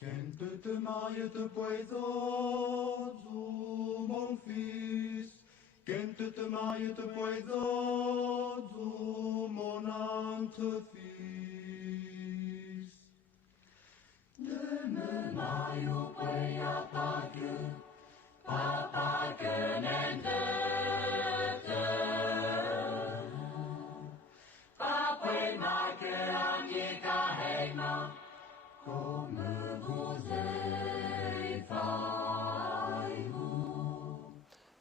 Quand te maille te poisozu, mon fils, quand te maille te poisozu, mon entre-fils. Ne me maio poia pague, papa que nende te. Papue ma que amica heima, comme vous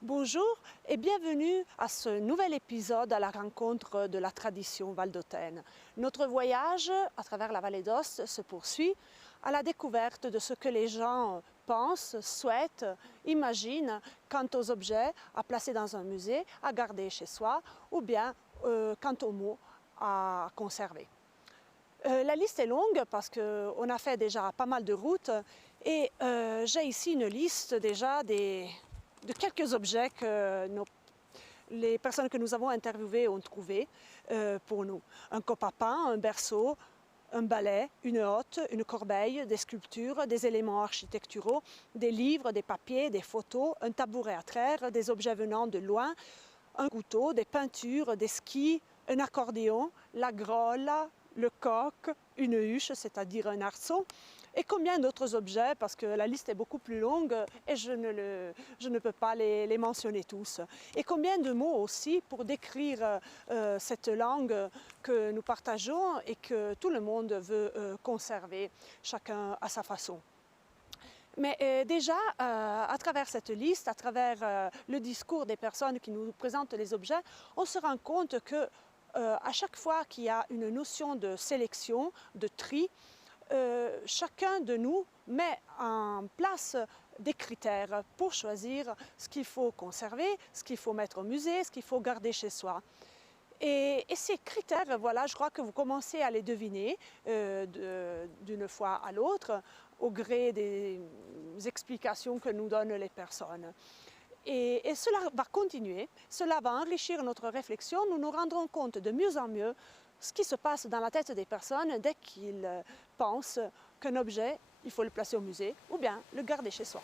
Bonjour et bienvenue à ce nouvel épisode à la rencontre de la tradition valdôtaine. Notre voyage à travers la vallée d'Aoste se poursuit à la découverte de ce que les gens pensent, souhaitent, imaginent quant aux objets à placer dans un musée, à garder chez soi ou bien quant aux mots à conserver. La liste est longue parce qu'on a fait déjà pas mal de routes et j'ai ici une liste déjà de quelques objets que les personnes que nous avons interviewées ont trouvés pour nous. Un copapin, un berceau, un balai, une hotte, une corbeille, des sculptures, des éléments architecturaux, des livres, des papiers, des photos, un tabouret à traire, des objets venant de loin, un couteau, des peintures, des skis, un accordéon, la grolle, le coq, une huche, c'est-à-dire un arceau, et combien d'autres objets, parce que la liste est beaucoup plus longue et je ne peux pas les mentionner tous. Et combien de mots aussi pour décrire cette langue que nous partageons et que tout le monde veut conserver, chacun à sa façon. Mais déjà, à travers cette liste, à travers le discours des personnes qui nous présentent les objets, on se rend compte que à chaque fois qu'il y a une notion de sélection, de tri, chacun de nous met en place des critères pour choisir ce qu'il faut conserver, ce qu'il faut mettre au musée, ce qu'il faut garder chez soi. Et ces critères, voilà, je crois que vous commencez à les deviner d'une fois à l'autre, au gré des explications que nous donnent les personnes. Et cela va continuer, cela va enrichir notre réflexion, nous nous rendrons compte de mieux en mieux ce qui se passe dans la tête des personnes dès qu'ils pensent qu'un objet, il faut le placer au musée ou bien le garder chez soi.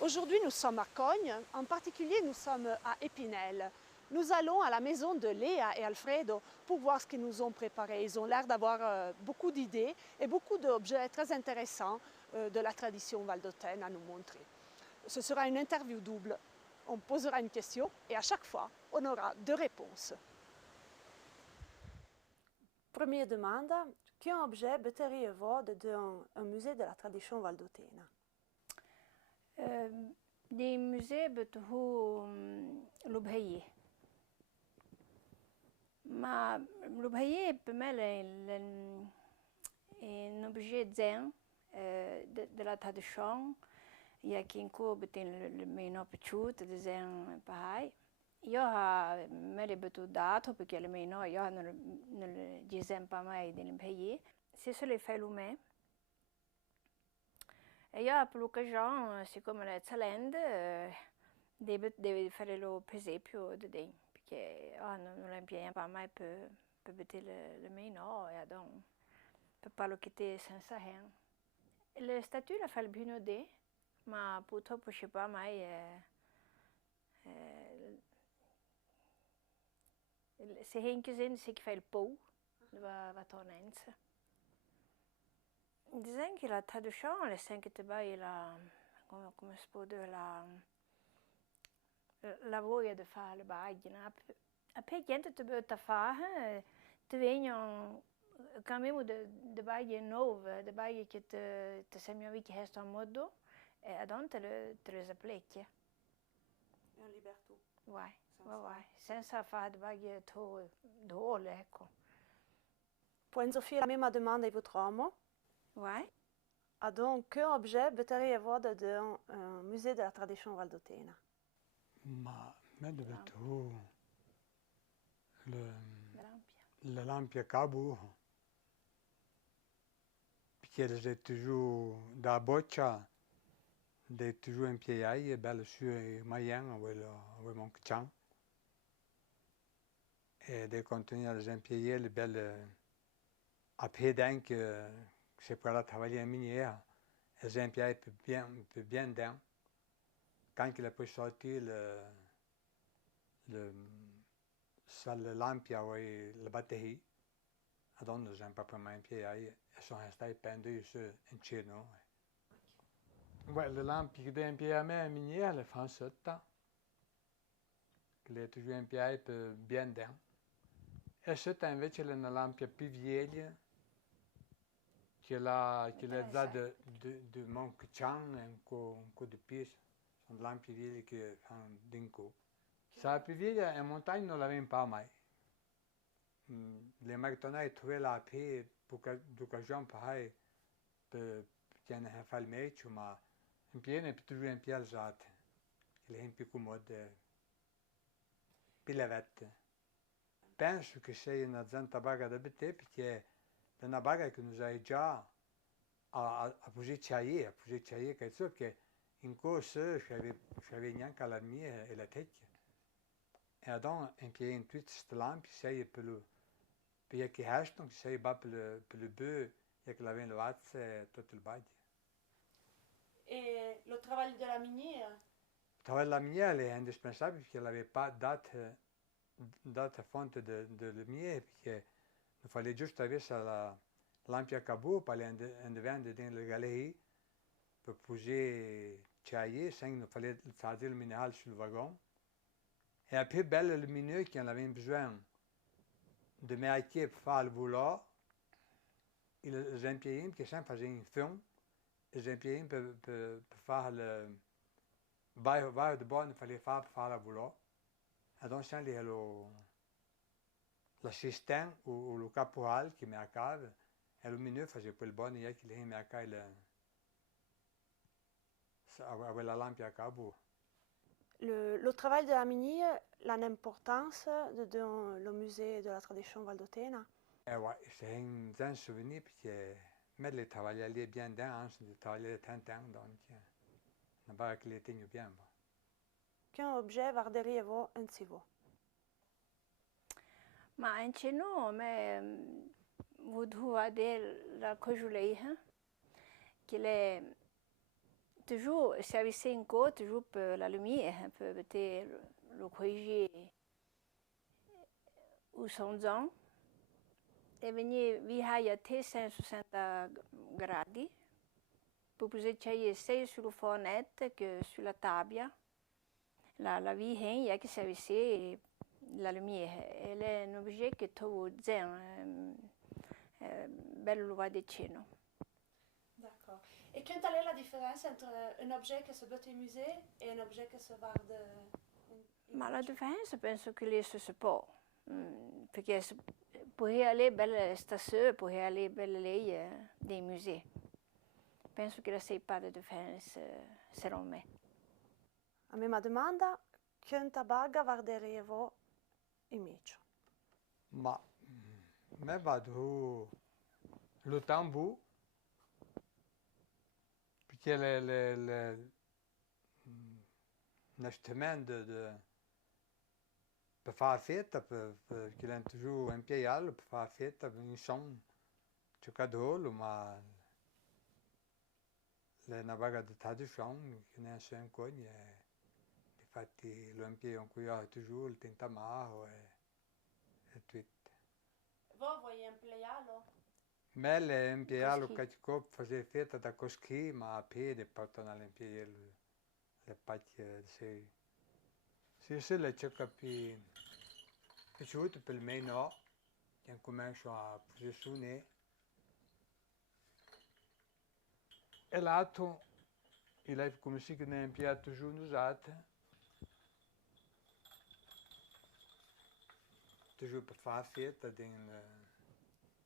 Aujourd'hui, nous sommes à Cogne, en particulier nous sommes à Épinel. Nous allons à la maison de Léa et Alfredo pour voir ce qu'ils nous ont préparé. Ils ont l'air d'avoir beaucoup d'idées et beaucoup d'objets très intéressants de la tradition valdôtaine à nous montrer. Ce sera une interview double. On posera une question et à chaque fois, on aura deux réponses. Première demande, quel objet batteriez-vous d'un musée de la tradition valdôtaine? Des musées betuhu l'obhaye. Ma l'obhaye per me è un objet zen de la tradition. Il y a qui betin le meno pichut de zen pahai. Io ha me le betu dato perché le meno io nel zen pa mai dell'obhaye. C'est sur les failumé. Et pour l'occasion, c'est comme la Thaïlande, devi fare lo presepio de dei, perché non l'impiega pas mai per vedere le meno e donc per pas lo quitter senza rien. Le statue la fa il bino de, ma purtroppo je sais pas mai se henke sin sig fa il po, det var tornense. Disons que la traduction, elle s'inquiète come si può dire, la voglia di fare le bagine. A pe gente te butta fare, te vengono, cambiamo de baglie nuove, de baglie che te sembra che hai sto modo, e adon te le applicchi. En liberté. Ouais, senza fare de baglie dole, ecco. Può fare la même demande a votre homme? Ouais. Ah donc, quel objet batteriez-vous d'un musée de la tradition valdôtaine? Ma me betu le lampie cabo, perché è toujours da boccia, è toujours impiegata, e bella su maian, o mon chan. e de continuare l'esempio le belle a pedin que c'est pour la travailler en minière l'esempio est peut bien dedans quand il a poi sorti le salle l'ampia ou la batterie adon nous un peu moins piedi e sono stati pendus in cino. Ouais, le lampi che in piedi a me in minière le françotta che è toujours in piedi bien dedans. E questa invece è una lampia più vecchia che è già di Monk Chan e un po' di più. Sono lampi vecchi che fanno d'inco. La più vecchia in montagna non l'avevo pas mai. Les McDonald's trouvaient la paix pour d'occasion pareil per tiene fare il match, ma in piedi è toujours in piedi alzate. Che è più comode, più levette. Penso che sia una zanta baga da bete perché è una baga che nous a già a posizionare che è so che in corso c'aveva neanche la mia e la tecchia. E allora in piedi in tutti questi lampi sei per che haston che sei per le bœuf e che l'aveva lavato tutto il bagno. Et le travail de la minière? Le travail de la minière est indispensable parce qu'elle n'avait pas date fonte de lumière perché il fallait juste arriver sur la lampe à cabot pour aller en devant dans la galerie pour poser chailler, il fallait faire le minéral sur le wagon. Et après, belle lumineux qu'on avait besoin de métier pour faire le boulot, les employés qui faisaient un film, les employés pour faire le bail de bord, il fallait faire pour faire le boulot. Et donc, c'est l'assistant ou le caporal qui m'a cave, et le mineux faisait pour le bon, et qu'il m'a cave avec la lampe à cabot. Le travail de la minière, l'importance dans le musée de la tradition valdôtaine? Ouais, c'est un grand souvenir parce que mais les travailler bien dedans, de travailler tant temps, donc n'a pas que les tenir bien. Quel objet guarderiez-vous en civo? Ma in ceno me voudrais la cojuleille, qui est toujours service en côte, toujours pour la lumière, pour être le coigier ou son ans. E vi hai a 360 gradi, per poter c'è sia sulla fornetta che sulla tavola. La vie il y a que service la lumière. Elle est un objet que tu zen bel lo de ceno. D'accord. Et quelle est la différence entre un objet qui se voit au musée et un objet qui se voit Ma la differenza penso che lì si può, perché può aller belle stasera, può aller belle lei dei musei. Penso che la sei pas de differenza selon me. A mia domanda, quanta baga guarderiez-vous invece? Ma me vado lo tambour perché l'instrument per fare festa, perché è toujours impiegato per fare festa, in son giocatore, ma è una baga di tradizione che non è ancora. Infatti lo impiego in cui ho toujours il tintamaro e tutto. Voi vuoi impiegarlo? Mele impiegarlo che fare festa da coschi, ma a piedi portano all'impiego le pacche, se le cerca più piaciuto per me no, che comincio a posizionare. E l'altro, il è come si che ne impiegato toujours usate. Toujours per fare festa dans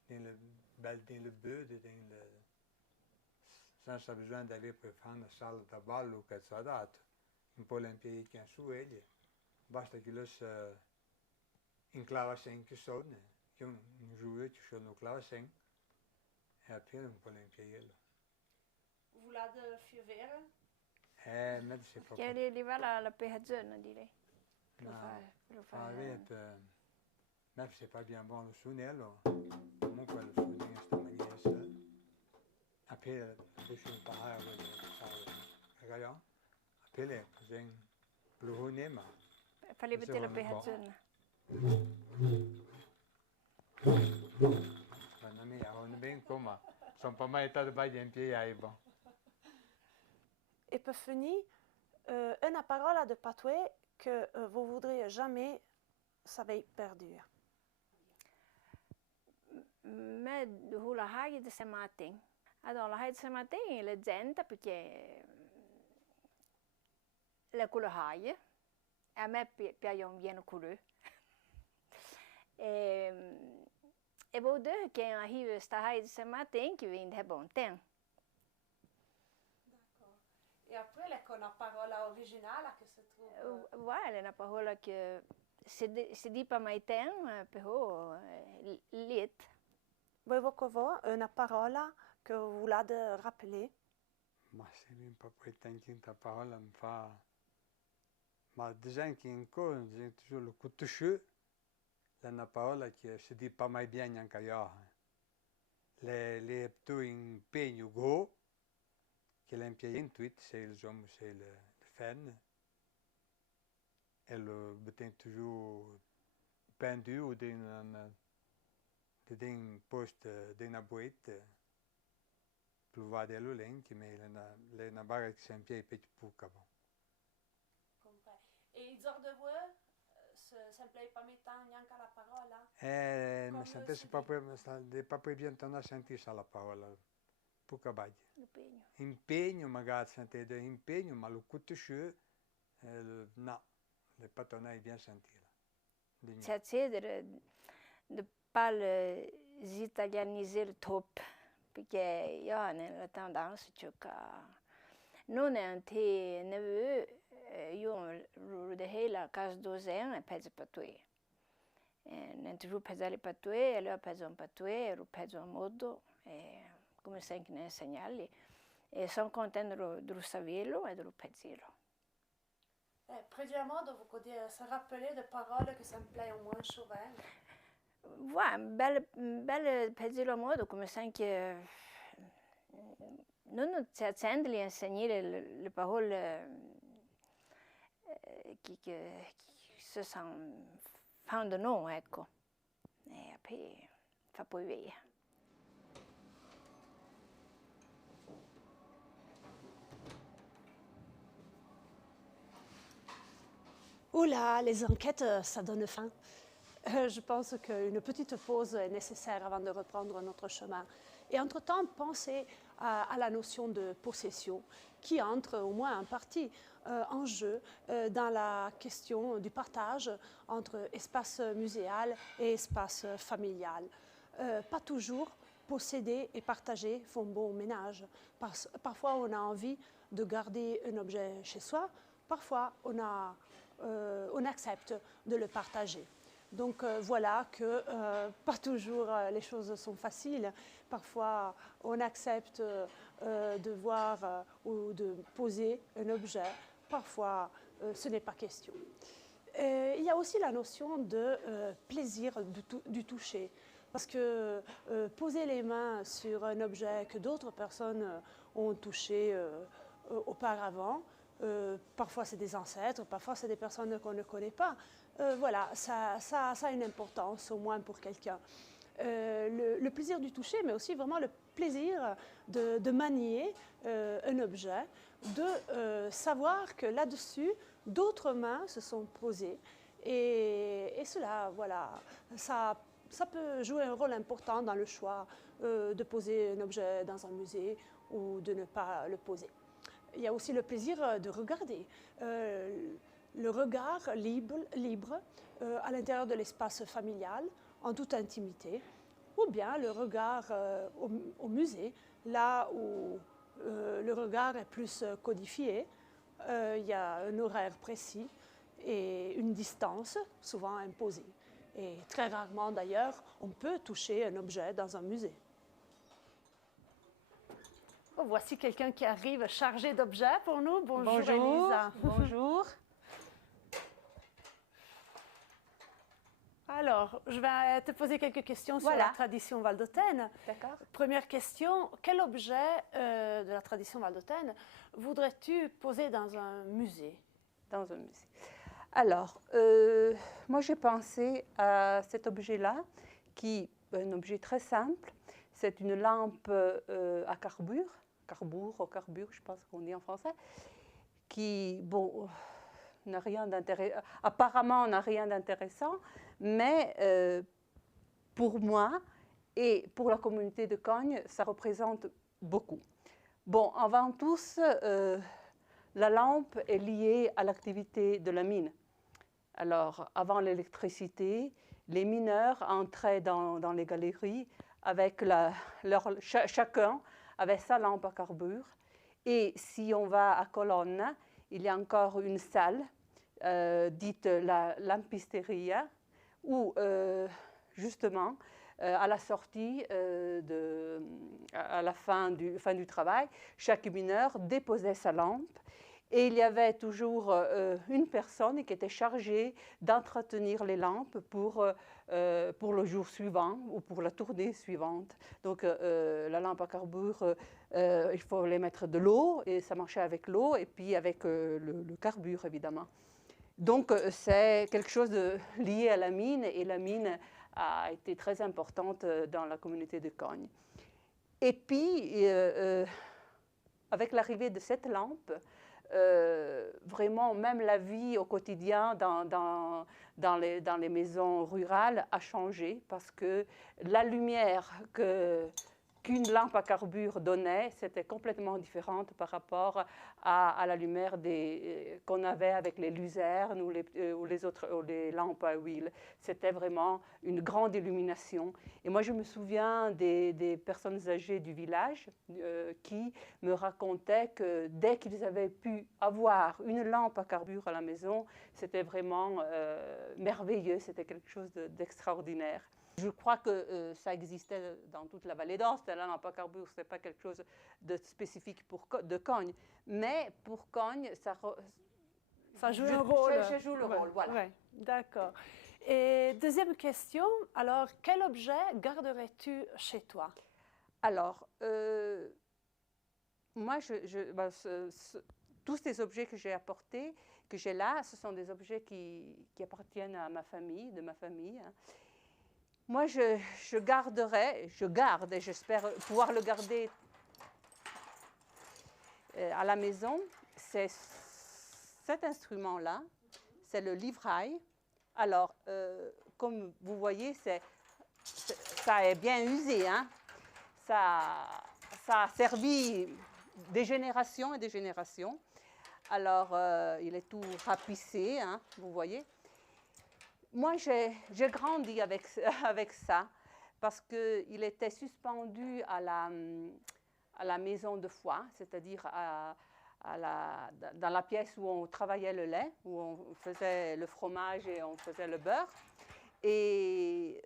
le bœuf, senza bisogno di avere per fare una sala da ballo che ci ha dato. Un po' l'impiego che su egli, basta che lo in clavecin che sono, che un giuro ci sono un clavecin, e appena un po' l'impiego. Vous l'avez fait vero? Ma si fa. Che arriva la pehazzona, direi. No, Même si c'est pas bien bon le souvenir, là. Mon quoi le souvenir, c'est manière ça. Après, je suis pas à regarde. Après, les cousins, le honnet, mais. Fallait peut-être le péhatun. Non, mais on est bien comme ça. Sont pas mal état de bail un pied à bon. Et pour finir, une parole de patois que vous voudriez jamais savoir perdu. Mais hula hagi de ce matin. Alors, la hagi de ce matin, le gente, perché la couleur hagi, a me piacciono bien couleur. E vou dire che arriva sta hagi de ce matin qui vient de bon temps. D'accord. Et après, la parole originale que se trouve... Voilà, una parola che si dit pas mai temps, però lit. Voivocovo, una parola que vous voulez rappeler. Ma c'est même pas pour être ta parole, me fa. Ma déjà qui encore, j'ai toujours le coup de cheveux. Là, una parola che si dit pas mai bien neanche io. Le tu impegno go, che l'impiego intuit, c'est le homme, c'est le fan. Elle betekent toujours pendu ou d'un poste d'un boîte pour voir des lulens mais les nabarres qui sont pieds petit peu comme. Et ils ont de vous, ça ne plaît pas mettant rien qu'à la parole. Mais c'est pas bien t'en senti ça la parole. Pour cabagne. Impegno magari sentite impegno, ma le coup de cheveux, no. Le patronat est bien senti. C'è de parler italianiser top, perché io nella tendance che non è un te neveu, io de hela cas 2 ans e pezzo patoué. Non toujours pezzo le patoué, allora pezzo un patoué, ero pezzo un modo, come sempre ne segnali. E sono contento di saperlo e di pezzerlo. Précisément, vous pouvez se rappeler des paroles que ça me plaît au moins souvent. Ouais, belle pezzerlo modo, come sempre non ci accende di insegnare le parole che si fanno di noi, ecco. E poi fa poi via. Oula, les enquêtes, ça donne faim. Je pense qu'une petite pause est nécessaire avant de reprendre notre chemin. Et entre-temps, pensez à la notion de possession qui entre au moins en partie en jeu dans la question du partage entre espace muséal et espace familial. Pas toujours posséder et partager font bon ménage. Parfois, on a envie de garder un objet chez soi. Parfois, on accepte de le partager. Donc voilà que pas toujours les choses sont faciles. Parfois, on accepte de voir ou de poser un objet. Parfois, ce n'est pas question. Il y a aussi la notion de plaisir du toucher. Parce que poser les mains sur un objet que d'autres personnes ont touché auparavant, parfois c'est des ancêtres, parfois c'est des personnes qu'on ne connaît pas. Voilà, ça a une importance au moins pour quelqu'un. Le plaisir du toucher, mais aussi vraiment le plaisir de manier un objet, de savoir que là-dessus, d'autres mains se sont posées. Et cela, voilà, ça peut jouer un rôle important dans le choix de poser un objet dans un musée ou de ne pas le poser. Il y a aussi le plaisir de regarder, le regard libre à l'intérieur de l'espace familial, en toute intimité, ou bien le regard au musée, là où le regard est plus codifié, il y a un horaire précis et une distance souvent imposée. Et très rarement d'ailleurs, on peut toucher un objet dans un musée. Oh, voici quelqu'un qui arrive chargé d'objets pour nous. Bonjour Elisa. Bonjour. Alors, je vais te poser quelques questions sur Voilà. la tradition valdôtaine. D'accord. Première question, quel objet de la tradition valdôtaine voudrais-tu poser dans un musée? Dans un musée. Alors, moi j'ai pensé à cet objet-là, qui est un objet très simple. C'est une lampe à carbure, au carbure, je pense qu'on dit en français, qui, bon, n'a rien d'intéressant, apparemment n'a rien d'intéressant, mais pour moi et pour la communauté de Cogne, ça représente beaucoup. Bon, avant tout, la lampe est liée à l'activité de la mine. Alors, avant l'électricité, les mineurs entraient dans les galeries avec chacun avait sa lampe à carbure. Et si on va à Colonne, il y a encore une salle dite la lampisteria, où justement, à la sortie, à la fin du travail, chaque mineur déposait sa lampe. Et il y avait toujours une personne qui était chargée d'entretenir les lampes pour le jour suivant ou pour la tournée suivante. Donc la lampe à carbure, il faut les mettre de l'eau, et ça marchait avec l'eau et puis avec le carbure évidemment. Donc c'est quelque chose de lié à la mine, et la mine a été très importante dans la communauté de Cogne. Et puis avec l'arrivée de cette lampe, vraiment, même la vie au quotidien dans les maisons rurales a changé, parce que la lumière qu'une lampe à carbure donnait, c'était complètement différente par rapport à la lumière qu'on avait avec les luzernes ou les lampes à huile. C'était vraiment une grande illumination. Et moi, je me souviens des personnes âgées du village qui me racontaient que dès qu'ils avaient pu avoir une lampe à carbure à la maison, c'était vraiment merveilleux, c'était quelque chose d'extraordinaire. Je crois que ça existait dans toute la vallée d'Aoste. La lampe à carbure, ce n'est pas quelque chose de spécifique de Cogne. Mais pour Cogne, ça joue un rôle. Ça joue le rôle, voilà. Ouais, d'accord. Et deuxième question, alors quel objet garderais-tu chez toi? Alors, moi, tous ces objets que j'ai apportés, que j'ai là, ce sont des objets qui appartiennent à ma famille, de ma famille. Hein. Moi, je garde, et j'espère pouvoir le garder à la maison, c'est cet instrument-là, c'est le livrail. Alors, comme vous voyez, ça est bien usé, hein? Ça a servi des générations et des générations. Alors, il est tout rapissé, hein, vous voyez. Moi, j'ai grandi avec ça, parce qu'il était suspendu à la maison de foie, c'est-à-dire dans la pièce où on travaillait le lait, où on faisait le fromage et on faisait le beurre. Et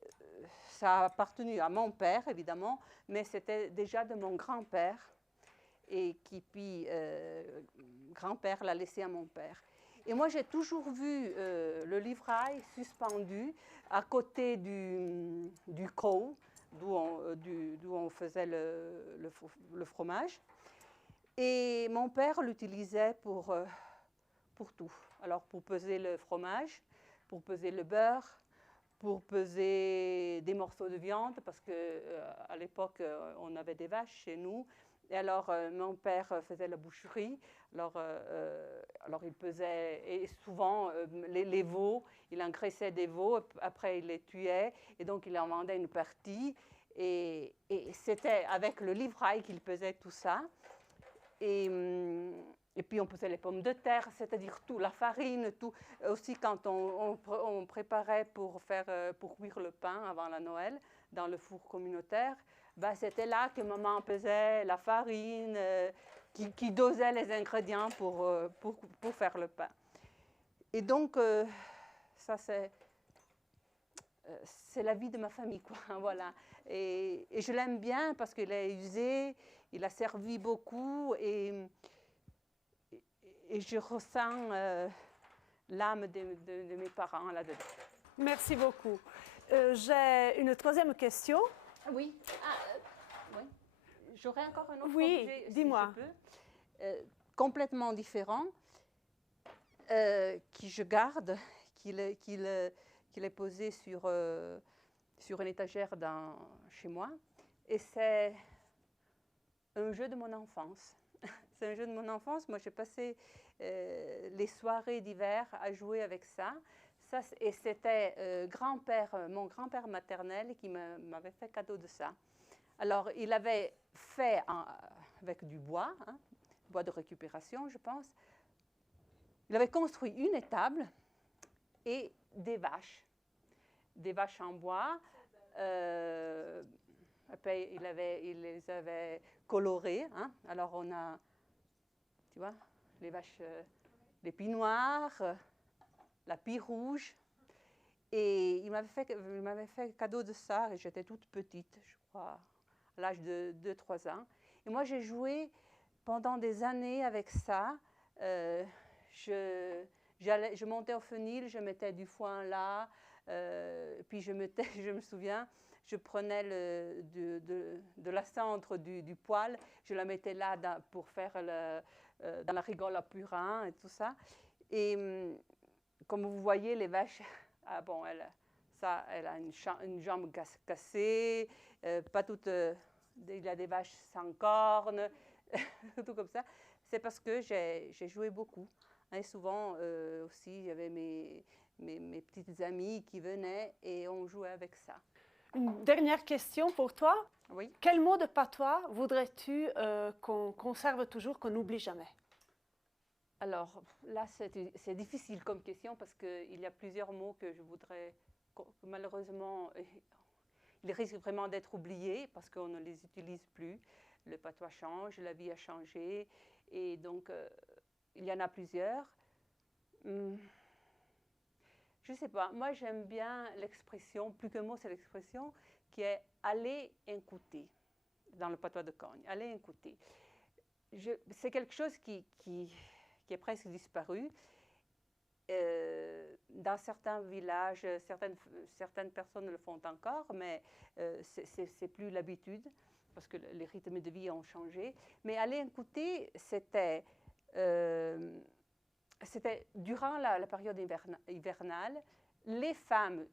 ça a appartenu à mon père, évidemment, mais c'était déjà de mon grand-père, et qui, puis, grand-père l'a laissé à mon père. Et moi, j'ai toujours vu le livrail suspendu à côté du croc, d'où on faisait le fromage. Et mon père l'utilisait pour tout. Alors, pour peser le fromage, pour peser le beurre, pour peser des morceaux de viande, parce qu'à l'époque, on avait des vaches chez nous. Et alors, mon père faisait la boucherie, alors il pesait, et souvent les veaux, il engraissait des veaux, après il les tuait, et donc il en vendait une partie, et c'était avec le livrail qu'il pesait tout ça. Et puis on pesait les pommes de terre, c'est-à-dire tout, la farine, tout. Aussi quand on préparait pour cuire le pain avant la Noël, dans le four communautaire, ben, c'était là que maman pesait la farine, qui dosait les ingrédients pour faire le pain. Et donc, ça c'est la vie de ma famille, quoi, voilà. Et je l'aime bien parce qu'il est usé, il a servi beaucoup, et je ressens l'âme de mes parents là-dedans. Merci beaucoup. J'ai une troisième question. Oui. Oui. J'aurais encore un autre Oui, objet, dis-moi. si je peux, complètement différent, qui je garde, qu'il est posé sur une étagère chez moi. Et c'est un jeu de mon enfance. C'est un jeu de mon enfance. Moi, j'ai passé les soirées d'hiver à jouer avec ça. Et c'était mon grand-père maternel qui m'avait fait cadeau de ça. Alors, il avait fait avec du bois, bois de récupération, je pense. Il avait construit une étable et des vaches en bois. Après, il les avait colorées. Alors, on a, tu vois, les vaches, les pies noires, la pie rouge. Et il m'avait fait cadeau de ça, et j'étais toute petite, je crois, à l'âge de 2-3 ans. Et moi, j'ai joué pendant des années avec ça. Je montais au fenil, je mettais du foin là, puis je me souviens, je prenais de la cendre du poêle, je la mettais là pour faire dans la rigole à purin et tout ça. Et comme vous voyez, les vaches, elle a une jambe cassée, pas toute, il y a des vaches sans cornes, tout comme ça. C'est parce que j'ai joué beaucoup. Et souvent aussi, il y avait mes petites amies qui venaient et on jouait avec ça. Une dernière question pour toi. Oui. Quel mot de patois voudrais-tu qu'on conserve toujours, qu'on n'oublie jamais? Alors là, c'est difficile comme question parce qu'il y a plusieurs mots que je voudrais, malheureusement, ils risquent vraiment d'être oubliés parce qu'on ne les utilise plus. Le patois change, la vie a changé et donc il y en a plusieurs. Je ne sais pas, moi j'aime bien l'expression, plus qu'un mot c'est l'expression, qui est « aller écouter » dans le patois de Cogne, « aller écouter ». C'est quelque chose qui est presque disparu. Dans certains villages, certaines personnes le font encore, mais c'est plus l'habitude parce que les rythmes de vie ont changé. Mais aller écouter, c'était durant la période hivernale, les femmes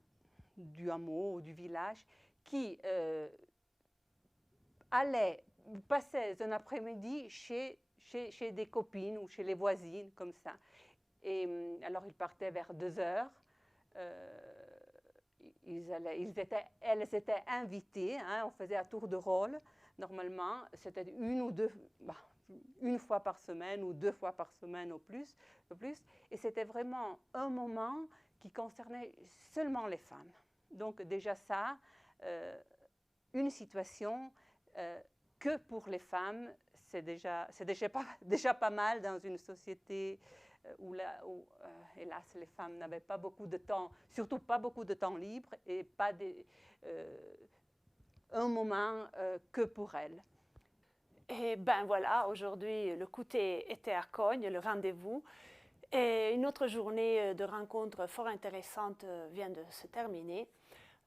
du hameau ou du village qui passaient un après-midi chez des copines ou chez les voisines, comme ça. Et alors, ils partaient vers 2 heures. Elles étaient invitées, on faisait à tour de rôle. Normalement, c'était une fois par semaine ou 2 fois par semaine au plus. Et c'était vraiment un moment qui concernait seulement les femmes. Donc déjà ça, une situation que pour les femmes, c'est déjà pas mal dans une société où hélas, les femmes n'avaient pas beaucoup de temps, surtout pas beaucoup de temps libre et pas un moment que pour elles. Et ben voilà, aujourd'hui, le Couté était à Cogne, le rendez-vous. Et une autre journée de rencontres fort intéressante vient de se terminer.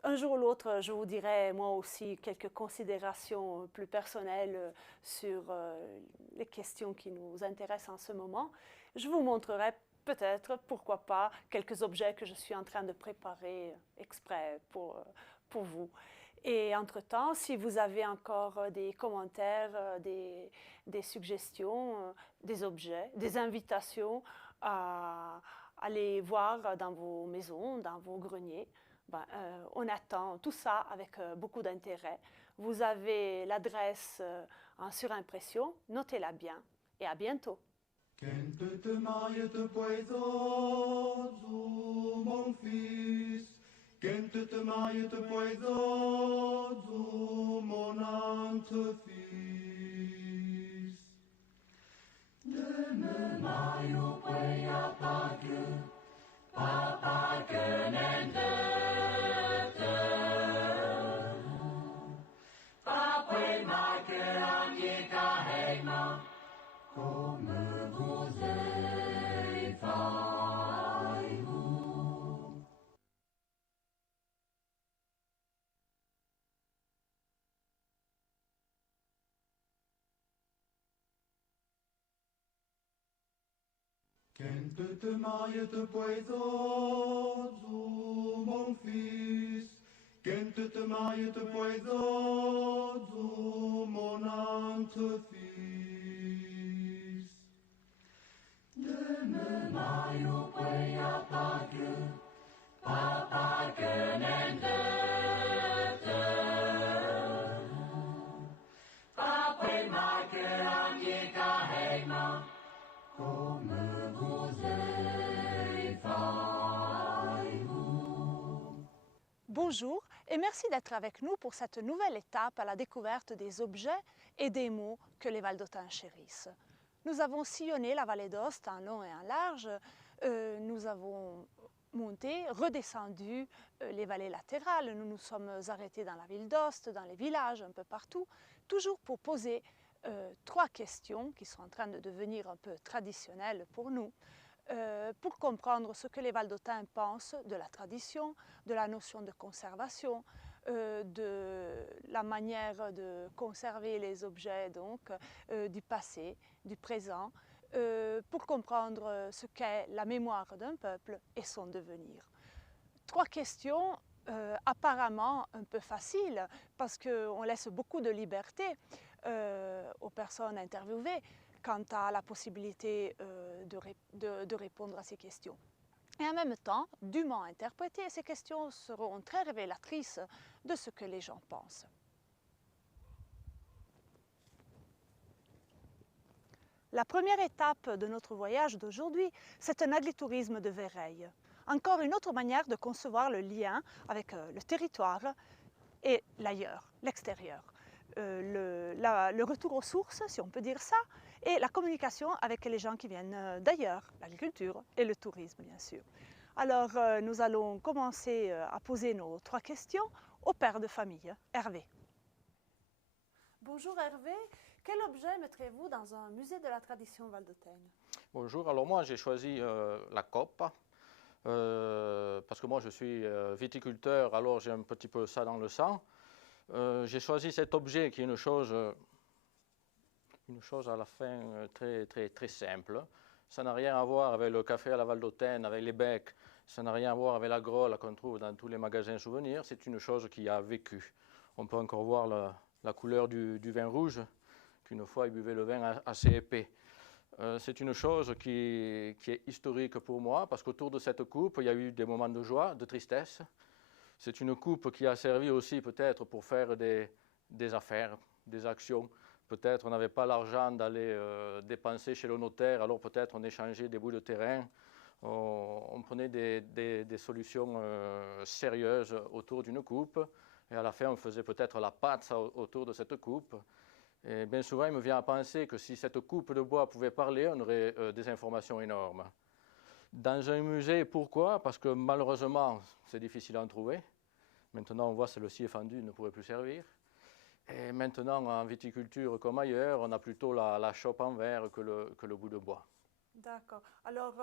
Un jour ou l'autre, je vous dirai moi aussi quelques considérations plus personnelles sur les questions qui nous intéressent en ce moment. Je vous montrerai peut-être, pourquoi pas, quelques objets que je suis en train de préparer exprès pour vous. Et entre-temps, si vous avez encore des commentaires, des suggestions, des objets, des invitations à aller voir dans vos maisons, dans vos greniers, on attend tout ça avec beaucoup d'intérêt. Vous avez l'adresse en surimpression, notez-la bien et à bientôt. Mon fils, quand te maille te poiso, mon entre-fils. De me maio poia pagu, papa genende te. Papue make amica heima, comme vous êtes. Quand te maille te poison, mon fils, quand te maille te poison, mon antre-fils. Ne me maio poia pacu, papa kenende te. Papa make angika heima, comme vous Bonjour et merci d'être avec nous pour cette nouvelle étape à la découverte des objets et des mots que les Valdôtains chérissent. Nous avons sillonné la vallée d'Aoste en long et en large, nous avons monté, redescendu les vallées latérales, nous nous sommes arrêtés dans la ville d'Aoste, dans les villages, un peu partout, toujours pour poser 3 questions qui sont en train de devenir un peu traditionnelles pour nous, pour comprendre ce que les Valdôtains pensent de la tradition, de la notion de conservation, de la manière de conserver les objets donc, du passé, du présent, pour comprendre ce qu'est la mémoire d'un peuple et son devenir. 3 questions apparemment un peu faciles parce qu'on laisse beaucoup de liberté aux personnes interviewées quant à la possibilité de répondre à ces questions. Et en même temps, dûment interprétées, ces questions seront très révélatrices de ce que les gens pensent. La première étape de notre voyage d'aujourd'hui, c'est un agritourisme de Véreilles. Encore une autre manière de concevoir le lien avec le territoire et l'ailleurs, l'extérieur. Le retour aux sources, si on peut dire ça, et la communication avec les gens qui viennent d'ailleurs, l'agriculture et le tourisme bien sûr. Alors nous allons commencer à poser nos 3 questions au père de famille, Hervé. Bonjour Hervé, quel objet mettrez-vous dans un musée de la tradition valdôtaine? Bonjour, alors moi j'ai choisi la cope, parce que moi je suis viticulteur, alors j'ai un petit peu ça dans le sang. J'ai choisi cet objet qui est une chose à la fin très simple. Ça n'a rien à voir avec le café à la Valdôtaine, avec les becs, ça n'a rien à voir avec la grolle qu'on trouve dans tous les magasins souvenirs, c'est une chose qui a vécu. On peut encore voir la couleur du vin rouge, qu'une fois il buvait le vin assez épais. C'est une chose qui est historique pour moi, parce qu'autour de cette coupe, il y a eu des moments de joie, de tristesse. C'est une coupe qui a servi aussi peut-être pour faire des affaires, des actions. Peut-être on n'avait pas l'argent d'aller dépenser chez le notaire, alors peut-être on échangeait des bouts de terrain. On prenait des solutions sérieuses autour d'une coupe. Et à la fin, on faisait peut-être la pâte autour de cette coupe. Et bien souvent, il me vient à penser que si cette coupe de bois pouvait parler, on aurait des informations énormes. Dans un musée, pourquoi? Parce que malheureusement, c'est difficile à en trouver. Maintenant, on voit que celle-ci est fendue, ne pourrait plus servir. Et maintenant, en viticulture comme ailleurs, on a plutôt la chope en verre que le bout de bois. D'accord. Alors,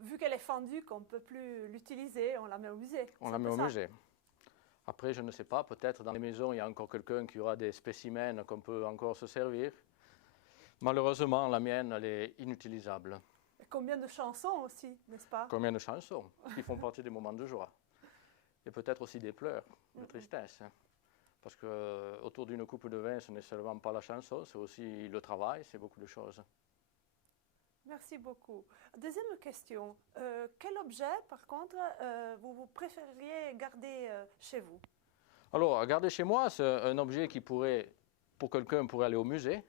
vu qu'elle est fendue, qu'on ne peut plus l'utiliser, on la met au musée. On la met au musée. Après, je ne sais pas, peut-être dans les maisons, il y a encore quelqu'un qui aura des spécimens qu'on peut encore se servir. Malheureusement, la mienne, elle est inutilisable. Et combien de chansons aussi, n'est-ce pas? Combien de chansons qui font partie des moments de joie. Et peut-être aussi des pleurs, de tristesse. Parce qu'autour d'une coupe de vin, ce n'est seulement pas la chanson, c'est aussi le travail, c'est beaucoup de choses. Merci beaucoup. Deuxième question. Quel objet, par contre, vous préfériez garder chez vous? Alors, garder chez moi, c'est un objet qui pourrait, pour quelqu'un, pourrait aller au musée.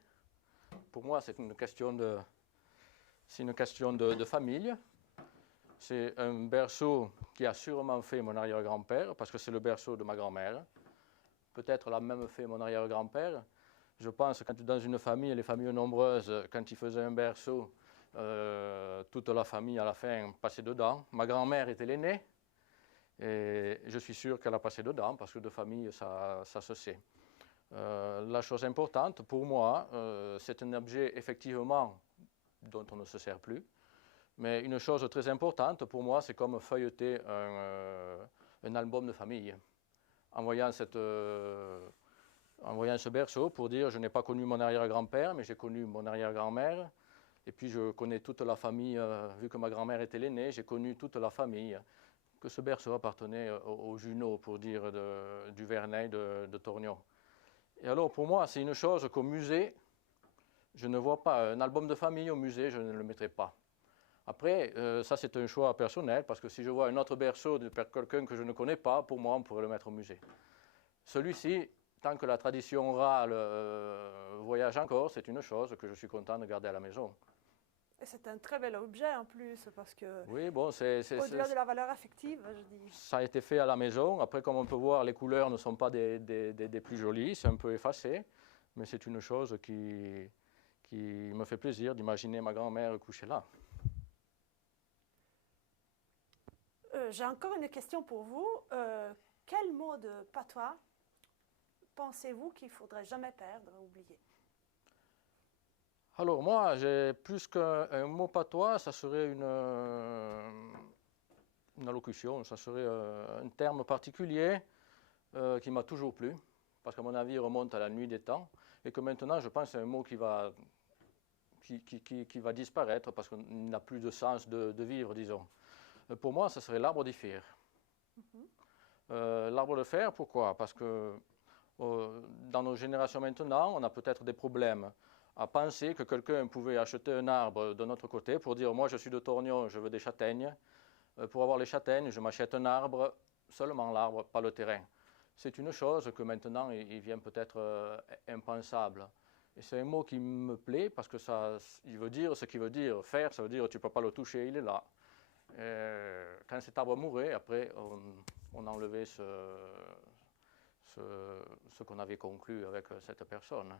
Pour moi, c'est une question de famille. C'est un berceau qui a sûrement fait mon arrière-grand-père, parce que c'est le berceau de ma grand-mère. Peut-être l'a même fait mon arrière-grand-père. Je pense que dans une famille, les familles nombreuses, quand ils faisaient un berceau, toute la famille à la fin passait dedans. Ma grand-mère était l'aînée et je suis sûr qu'elle a passé dedans parce que de famille ça se sait. La chose importante pour moi, c'est un objet effectivement dont on ne se sert plus, mais une chose très importante pour moi, c'est comme feuilleter un album de famille. En voyant ce berceau pour dire je n'ai pas connu mon arrière-grand-père, mais j'ai connu mon arrière-grand-mère. Et puis je connais toute la famille, vu que ma grand-mère était l'aînée, j'ai connu toute la famille, que ce berceau appartenait au Junot, pour dire du Verneuil de Torgnon. Et alors pour moi, c'est une chose qu'au musée, je ne vois pas. Un album de famille au musée, je ne le mettrai pas. Après, ça c'est un choix personnel, parce que si je vois un autre berceau de quelqu'un que je ne connais pas, pour moi, on pourrait le mettre au musée. Celui-ci, tant que la tradition orale voyage encore, c'est une chose que je suis content de garder à la maison. Et c'est un très bel objet en plus, parce que Oui, bon, au-delà de la valeur affective, je dis. ça a été fait à la maison. Après, comme on peut voir, les couleurs ne sont pas des plus jolies, c'est un peu effacé, mais c'est une chose qui me fait plaisir d'imaginer ma grand-mère couchée là. J'ai encore une question pour vous. Quel mot de patois pensez-vous qu'il ne faudrait jamais perdre, oublier? Alors moi, j'ai plus qu'un mot patois, ça serait une allocution, ça serait un terme particulier qui m'a toujours plu, parce qu'à mon avis, il remonte à la nuit des temps, et que maintenant, je pense que c'est un mot qui va disparaître, parce qu'il n'a plus de sens de vivre, disons. Pour moi, ça serait l'arbre d'Ifir. L'arbre de fer, pourquoi? Parce que dans nos générations maintenant, on a peut-être des problèmes à penser que quelqu'un pouvait acheter un arbre de notre côté pour dire « moi je suis de Torgnon, je veux des châtaignes, pour avoir les châtaignes, je m'achète un arbre, seulement l'arbre, pas le terrain ». C'est une chose que maintenant, il vient peut-être impensable. Et c'est un mot qui me plaît parce que il veut dire ce qu'il veut dire. Faire, ça veut dire tu ne peux pas le toucher, il est là. Quand cet arbre mourait, après, on enlevait ce qu'on avait conclu avec cette personne.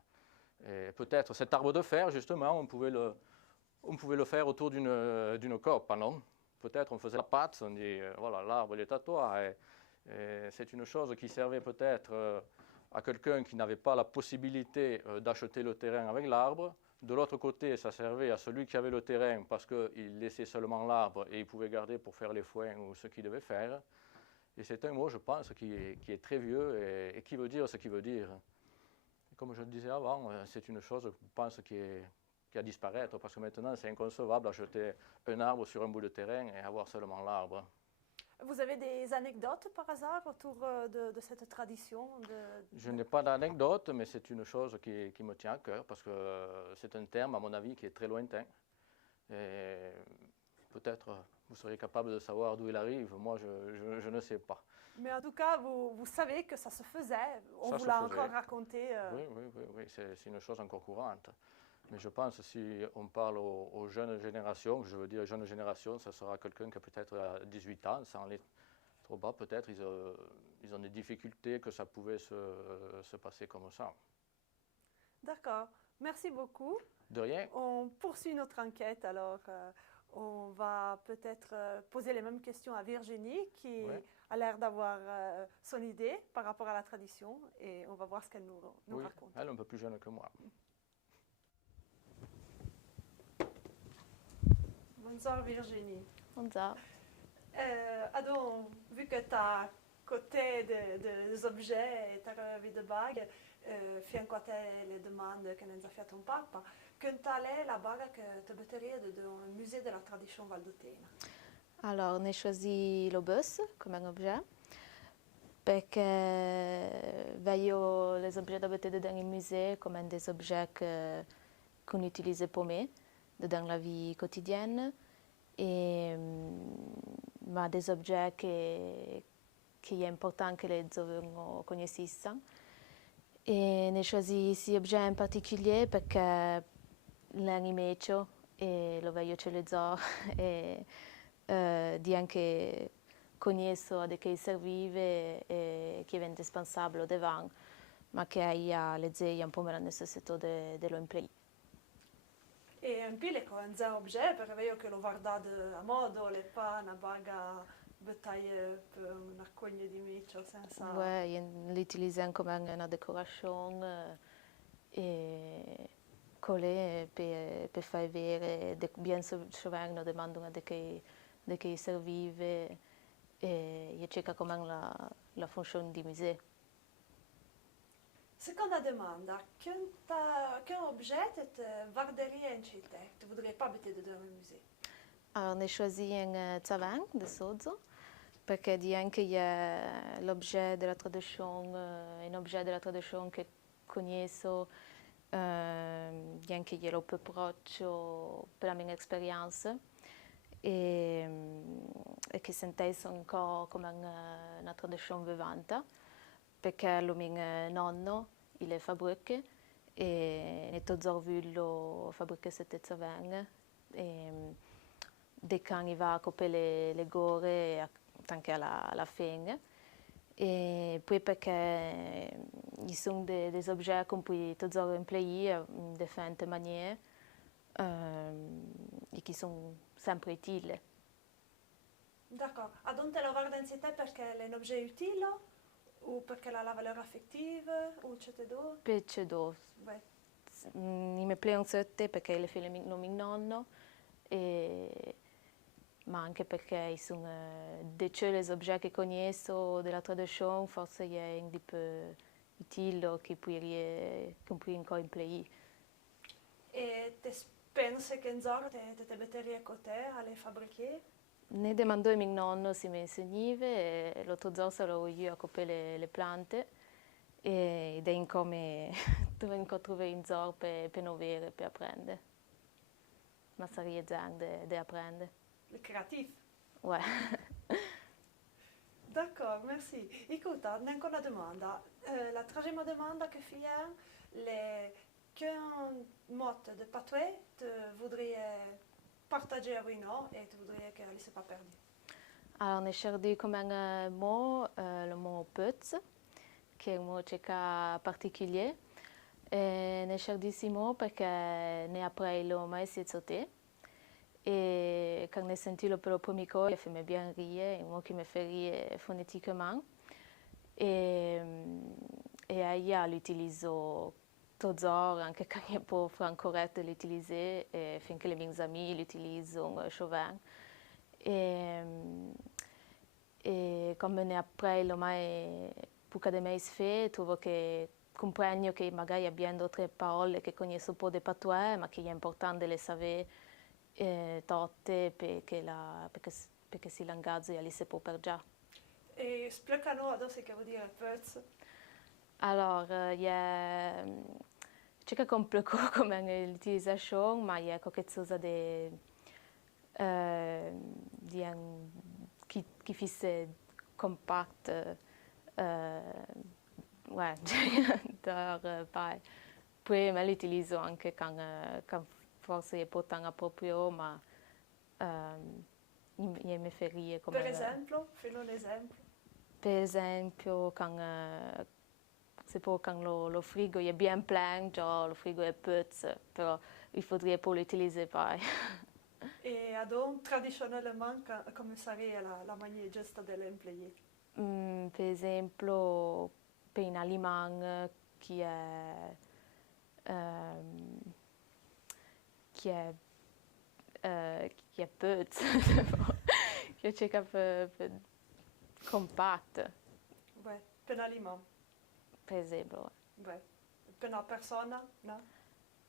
Et peut-être cet arbre de fer, justement, on pouvait le faire autour d'une cope, non? Peut-être on faisait la patte, on dit, voilà, l'arbre il est à toi. Et c'est une chose qui servait peut-être à quelqu'un qui n'avait pas la possibilité d'acheter le terrain avec l'arbre. De l'autre côté, ça servait à celui qui avait le terrain parce qu'il laissait seulement l'arbre et il pouvait garder pour faire les foins ou ce qu'il devait faire. Et c'est un mot, je pense, qui est très vieux et qui veut dire ce qu'il veut dire. Et comme je le disais avant, c'est une chose, je pense, qui a disparaître parce que maintenant, c'est inconcevable d'acheter un arbre sur un bout de terrain et avoir seulement l'arbre. Vous avez des anecdotes par hasard autour de cette tradition Je n'ai pas d'anecdote, mais c'est une chose qui me tient à cœur parce que c'est un terme, à mon avis, qui est très lointain. Et peut-être vous seriez capable de savoir d'où il arrive. Moi, je ne sais pas. Mais en tout cas, vous savez que ça se faisait. On Ça vous se l'a faisait. encore raconté. Oui, c'est une chose encore courante. Mais je pense que si on parle aux jeunes générations, je veux dire jeunes générations, ça sera quelqu'un qui a peut-être 18 ans, sans aller trop bas, peut-être ils ont des difficultés que ça pouvait se passer comme ça. D'accord. Merci beaucoup. De rien. On poursuit notre enquête alors. On va peut-être poser les mêmes questions à Virginie qui a l'air d'avoir son idée par rapport à la tradition et on va voir ce qu'elle nous raconte. Elle est un peu plus jeune que moi. Bonsoir Virginie. Bonsoir. Alors, vu que tu as côté des objets et tu as rêvé de bagues, fianco a te le domande che ne ha fatto un papa, qual è la baga che ti metterai dans le musée de la tradition valdotena? Alors, on a choisi l'obus comme un objet parce que voyons les objets d'habitude dans les musées comme des objets qu'on utilise pour nous dans la vie quotidienne et mais des objets qui est important que les gens connaissent. Et on a choisi ces objets en particulier parce que l'animato e lo voglio utilizzare e di anche conosco di che servive e che è indispensabile davanti, ma che ha le zeie un po' la necessità di lo impiegare. E un po' le un objet, perché vedo che lo guardate a modo, le fa una baga battaglia per una cogna di micio senza... Oui, lo utilizziamo come una decorazione e collé per far vedere bien souvent demandano di che servive e cerca come la funzione di museo. Seconda domanda, che oggetto guarderia in città? Tu voudrais pas mettere dans le musée? Alors, on a choisi un tzavang de Sozo, parce qu'il y a l'objet de la traduction, un objet de la traduction que conosco, anche io più proche per la mia esperienza e che sento ancora come una traduzione vivante, perché il mio nonno il fabbrica e tutti ho visto fabbricare queste tzavang e dei cani va a coprire le gore anche alla fine. Et puis parce qu'ils sont des objets qu'on peut toujours employer de différentes manières et qui sont sempre utiles. D'accord. Donc tu la guardi in città perché è un objet utile o perché ha la valeur affective o c'è d'autre? Perché do. Ouais. Mi piacciono tutte perché le figlie non mi nonno ma anche perché sono dei oggetti che conosco della traduzione, forse è un po' utile che puoi ancora impiegare. E ti pensi che un giorno ti metterai con te a le fabbricare? Ne demandò a mio nonno se mi insegnava e l'altro giorno ero io a coprire le piante ed è come dovevo trovare un giorno per non avere, per apprendere. Ma sarebbe già di apprendere. Le créatif. Ouais. D'accord, merci. Écoute, ancora una domanda. La troisième domanda che fais, quel mot de patois tu voudrais partager avec nous et tu voudrais qu'elle ne soit pas perdue? Alors, on a cherché comme un mot, le mot putz, qui est un mot tchèque particulier. Et on a cherché ce mot parce que ne après le mot c'est sauté. Et quand j'ai senti le premier coup, il fait bien rire, un mot qui me fait rire phonétiquement. Et io l'utilise toujours, anche quand il est pas correct de l'utiliser, et finché les miei amis l'utilisent souvent. E come après ormai poco di mesi fa, trovo che comprendo che magari abbiamo altre parole che conosco un po' di patois, ma che è importante le sapere tutte perché si langage e li si può perdere. E spiegano adesso che vuol dire pezzo. Allora, c'è complicato come l'utilizzazione, ma è qualcosa di che fosse compatto, poi me l'utilizzo anche quando forse è un po' tanto proprio, ma mi fa rire come... Per esempio, fai un esempio. Per esempio, quand le frigo est bien plein, genre le frigo est petit, però il faudrait pas l'utiliser pareil. Et donc, traditionnellement, come sarebbe la maniera giusta di l'employer? Per esempio, per un aliment qui est petit, che c'è che compatto. Ouais, per un aliment. Per esempio. Ouais. Per una persona, no?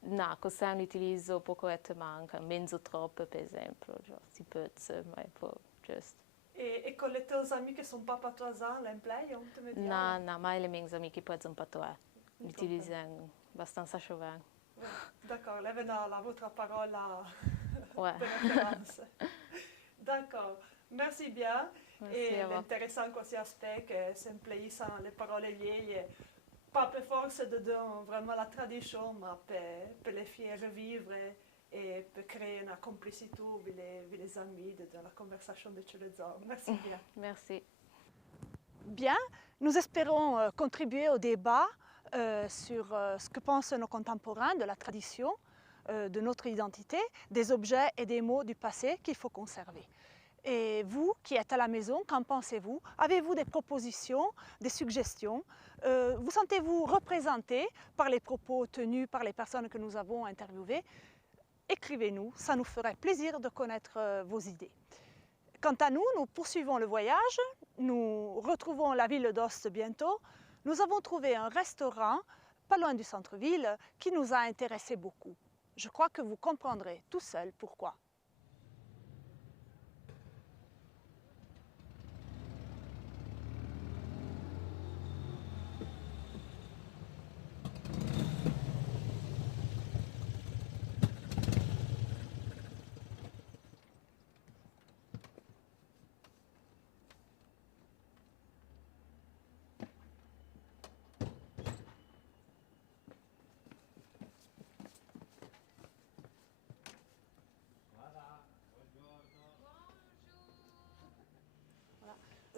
No, così l'utilizzo poco correttamente, mezzo troppo per esempio, cioè, si pezza, ma è un po' giusto. E con le tue amiche che sono pas patoisans, l'employano? No, mai le mie amiche pensano patois, l'utilizzano abbastanza souvent. Ouais. D'accord, lei vede la vostra parola Ouais. per référence. D'accord, merci bien. Merci Et à vous. l'intéressant questo aspect che s'emploie sans le parole vieilles, pas per forza de donner vraiment la tradition, ma per les faire revivre et pour créer une complicité avec les amis dans la conversation de tous les jours. Merci bien. Merci. Bien, nous espérons contribuer au débat sur ce que pensent nos contemporains de la tradition, de notre identité, des objets et des mots du passé qu'il faut conserver. Et vous qui êtes à la maison, qu'en pensez-vous? Avez-vous des propositions, des suggestions? Vous sentez-vous représenté par les propos tenus par les personnes que nous avons interviewées? Écrivez-nous, ça nous ferait plaisir de connaître vos idées. Quant à nous, nous poursuivons le voyage, nous retrouvons la ville d'Ost bientôt. Nous avons trouvé un restaurant pas loin du centre-ville, qui nous a intéressés beaucoup. Je crois que vous comprendrez tout seul pourquoi.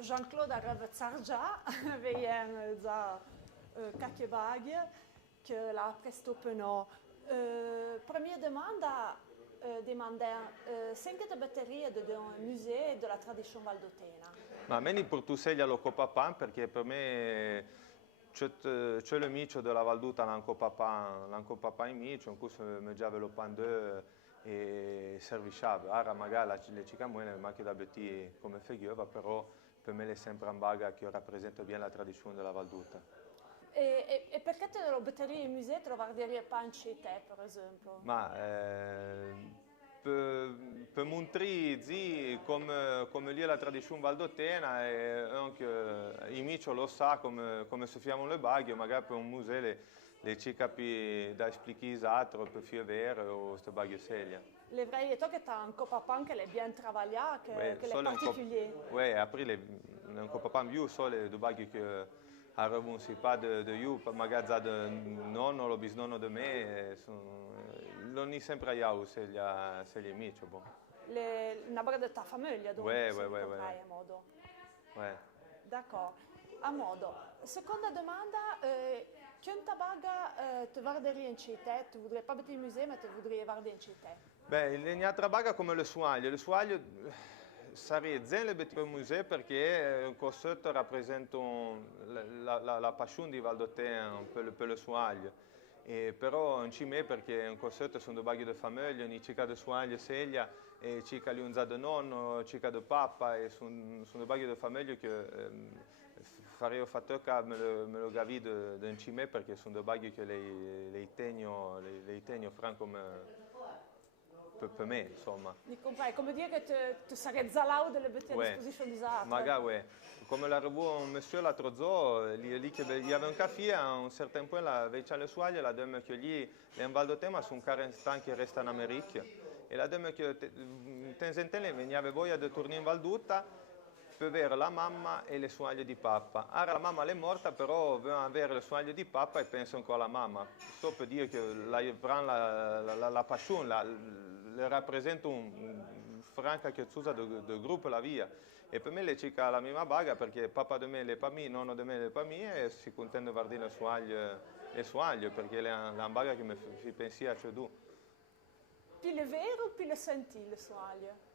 Jean-Claude arrivato già, vediamo già qualche bagno che la presto peno. Première demande, sempre de batterie d'un musée de la tradition valdotena. Ma meni per tu sei lo papà perché per me c'è le micio della Valduta l'anco papà in micio, in cui mi già lo pandè e servisciava. Ora magari le cicamuene ma che da betti come feghiova, però per me è sempre un baga che rappresenta bene la tradizione della Valduta. E perché te lo batterie in musée trovarie panci te, per esempio? Ma per montare come lì è la tradizione valdotena e anche i micio lo sa come si chiamano le baghe, magari per un museo le ci capi da spiegare per fio vero o queste baghe serie. Le vrei detto che t'ha un papà che le bien travagliate, che le particolari. Oui, après un papà più solo due baghe che arrivano si pa de io, magari da nonno o bisnonno di me, non è sempre io se gli amici, boh. Una baga di tua famiglia, dove a modo. D'accordo, a modo. Seconda domanda, che una baga ti guarderai in città? Tu vorrei pas vedere il museo, ma ti vorrei guardare in città? Beh, un'altra baga come le soaglie sarebbe zen il museo perché un cossetto rappresenta la passione di Valdotena per le soaglie. Però in cime perché un cossetto sono due baghi di famiglia, ni cica di soaglie seglia, e cica li unza di nonno, cica di papà, e sono due baghi di famiglia che farei fatica me lo gavi in cime perché sono due baghi che le tengo franco per me, insomma. Come dire che tu sarei zalato delle bette a disposizione di altri. Magari, come l'ha revuto un monsieur l'altro giorno, lì che gli aveva un caffè, a un certo punto la vecchia le suaglie, la donna che lì è in Valdotena, sono carenstanti che resta in America. E la donna che tenzentelli veniva voglia di tornare in Valduta per avere la mamma e le suaglie di papà. Ora la mamma è morta, però voleva avere le suaglie di papà e penso ancora alla mamma. Sto per dire che la passione, le rappresenta un franca che usa del gruppo la via. E per me le cica la mia baga perché papà di me le pa mie, nonno di me le pa mie e si contento di guardare le suaglie perché è una baga che mi pensia cioè tu. Più le vero o più le senti le suaglie?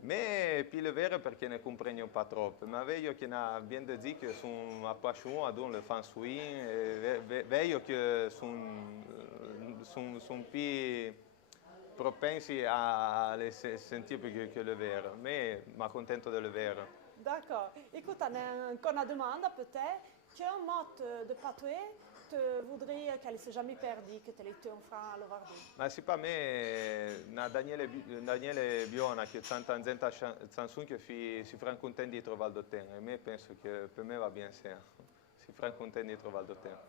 Me più le vere perché ne comprendo un po' troppo, ma vedo che bien de dire che sono appassionato ad un le fan swing e vedo che sono più propensi a sentire più che le vere. Me mi accontento delle vere. D'accordo. Écoute, ancora una domanda per te. Quel mot de patois tu voudrais qu'elle ne s'est jamais perdue, que tu l'aies un franc à l'ovardi? Ma sì, per me, Daniele Biona, che tanta gente Samsung che si fa contento di trovare Valdotena, e me penso che per me va bene se si fa contento di trovare Valdotena.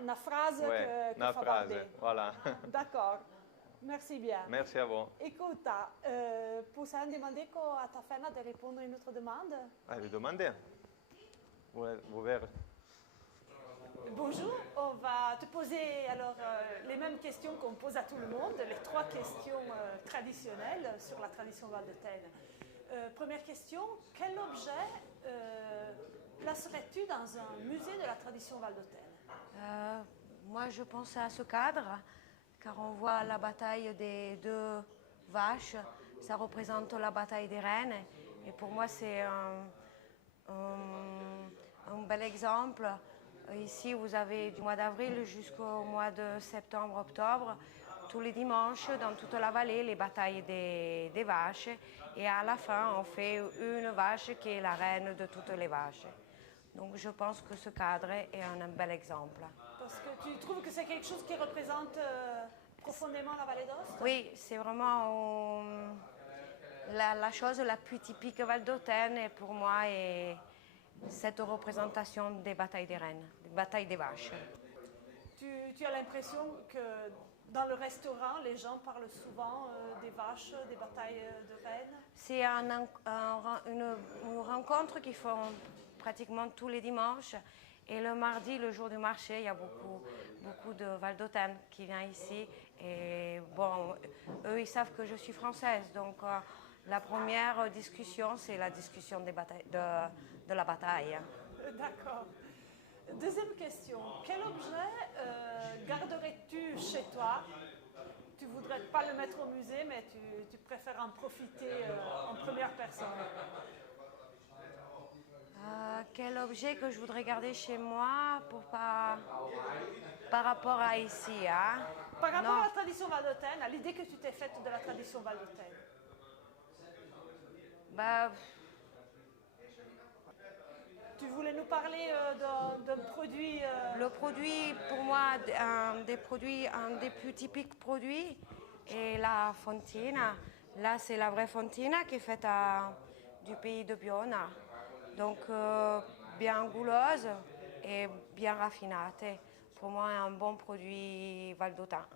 Una frase che una fa frase, voilà. D'accord. Merci bien. Merci à vous. Écoute, possiamo demander à ta femme de répondre à une autre demande? Allez, demandez. Vous verrez. Bonjour, on va te poser alors les mêmes questions qu'on pose à tout le monde, les 3 questions traditionnelles sur la tradition valdôtaine. Première question, quel objet placerais-tu dans un musée de la tradition valdôtaine? Moi, je pense à ce cadre, car on voit la bataille des 2 vaches, ça représente la bataille des reines, et pour moi, c'est un bel exemple. Ici, vous avez du mois d'avril jusqu'au mois de septembre-octobre, tous les dimanches, dans toute la vallée, les batailles des vaches. Et à la fin, on fait une vache qui est la reine de toutes les vaches. Donc je pense que ce cadre est un bel exemple. Parce que tu trouves que c'est quelque chose qui représente profondément la vallée d'Aoste? Oui, c'est vraiment la chose la plus typique valdôtaine et pour moi est cette représentation des batailles des reines, des batailles des vaches. Tu as l'impression que dans le restaurant, les gens parlent souvent des vaches, des batailles de reines? C'est une rencontre qu'ils font pratiquement tous les dimanches. Et le mardi, le jour du marché, il y a beaucoup de Valdôtaines qui viennent ici. Et bon, eux, ils savent que je suis française. Donc, la première discussion, c'est la discussion des batailles, de la bataille. D'accord. Deuxième question. Quel objet garderais-tu chez toi? Tu ne voudrais pas le mettre au musée, mais tu préfères en profiter en première personne. Quel objet que je voudrais garder chez moi par rapport à ici, hein? Par rapport à la tradition valdôtaine, à l'idée que tu t'es faite de la tradition valdôtaine? Bah, tu voulais nous parler d'un produit... Le produit, pour moi, un des plus typiques produits est la fontina. Là, c'est la vraie fontina qui est faite du pays de Biona. Donc, bien gouleuse et bien raffinée. Pour moi, un bon produit valdôtain.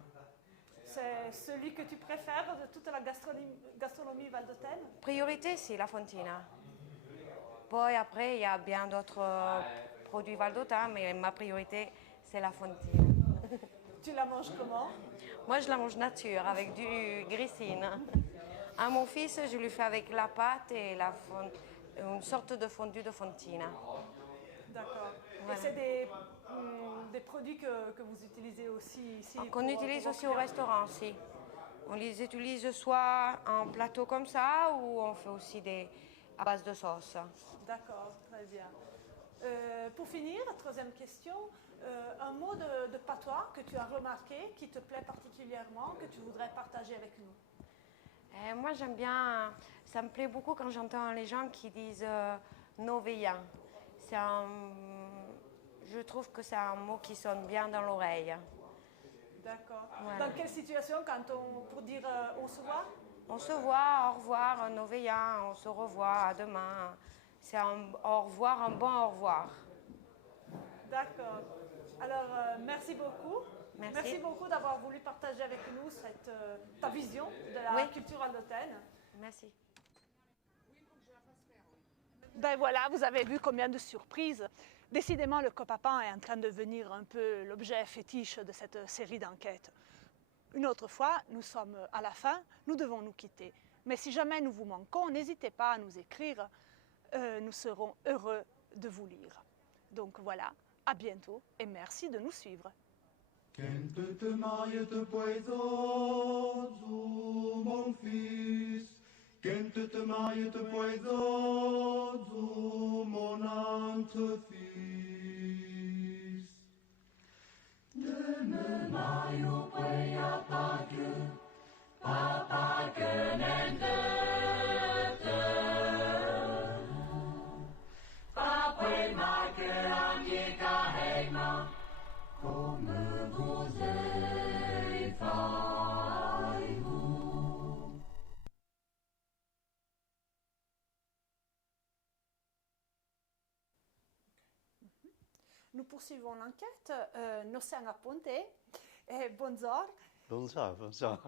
C'est celui que tu préfères de toute la gastronomie valdôtaine? Priorité, c'est la fontina. Puis après, il y a bien d'autres produits valdôtains, mais ma priorité, c'est la fontina. Tu la manges comment? Moi, je la mange nature, avec du grissine. À mon fils, je lui fais avec la pâte et une sorte de fondu de fontina. D'accord. Voilà. Et c'est des produits que vous utilisez aussi ici? Qu'on utilise aussi au restaurant, si. On les utilise soit en plateau comme ça, ou on fait aussi à base de sauce. D'accord, très bien. Pour finir, troisième question, un mot de patois que tu as remarqué, qui te plaît particulièrement, que tu voudrais partager avec nous? Moi, j'aime bien, ça me plaît beaucoup quand j'entends les gens qui disent non-veillant. Je trouve que c'est un mot qui sonne bien dans l'oreille. D'accord. Voilà. Dans quelle situation, pour dire on se voit? On se voit, au revoir, non-veillant, on se revoit, à demain. C'est un au revoir, un bon au revoir. D'accord. Alors, merci beaucoup. Merci beaucoup d'avoir voulu partager avec nous ta vision de la culture valdôtaine. Merci. Ben voilà, vous avez vu combien de surprises. Décidément, le Copapan est en train de devenir un peu l'objet fétiche de cette série d'enquêtes. Une autre fois, nous sommes à la fin, nous devons nous quitter. Mais si jamais nous vous manquons, n'hésitez pas à nous écrire. Nous serons heureux de vous lire. Donc voilà, à bientôt et merci de nous suivre. Quand te marie te poisozo, mon fils, quand te marie te poisozo, mon entre-fils. De me maio păi atacă, atacă ne-ndătă. Papăi macă amica heima, come vous ei faivu. Nous poursuivons l'enquête. Nous sommes à Ponte. Bonjour. Bonjour.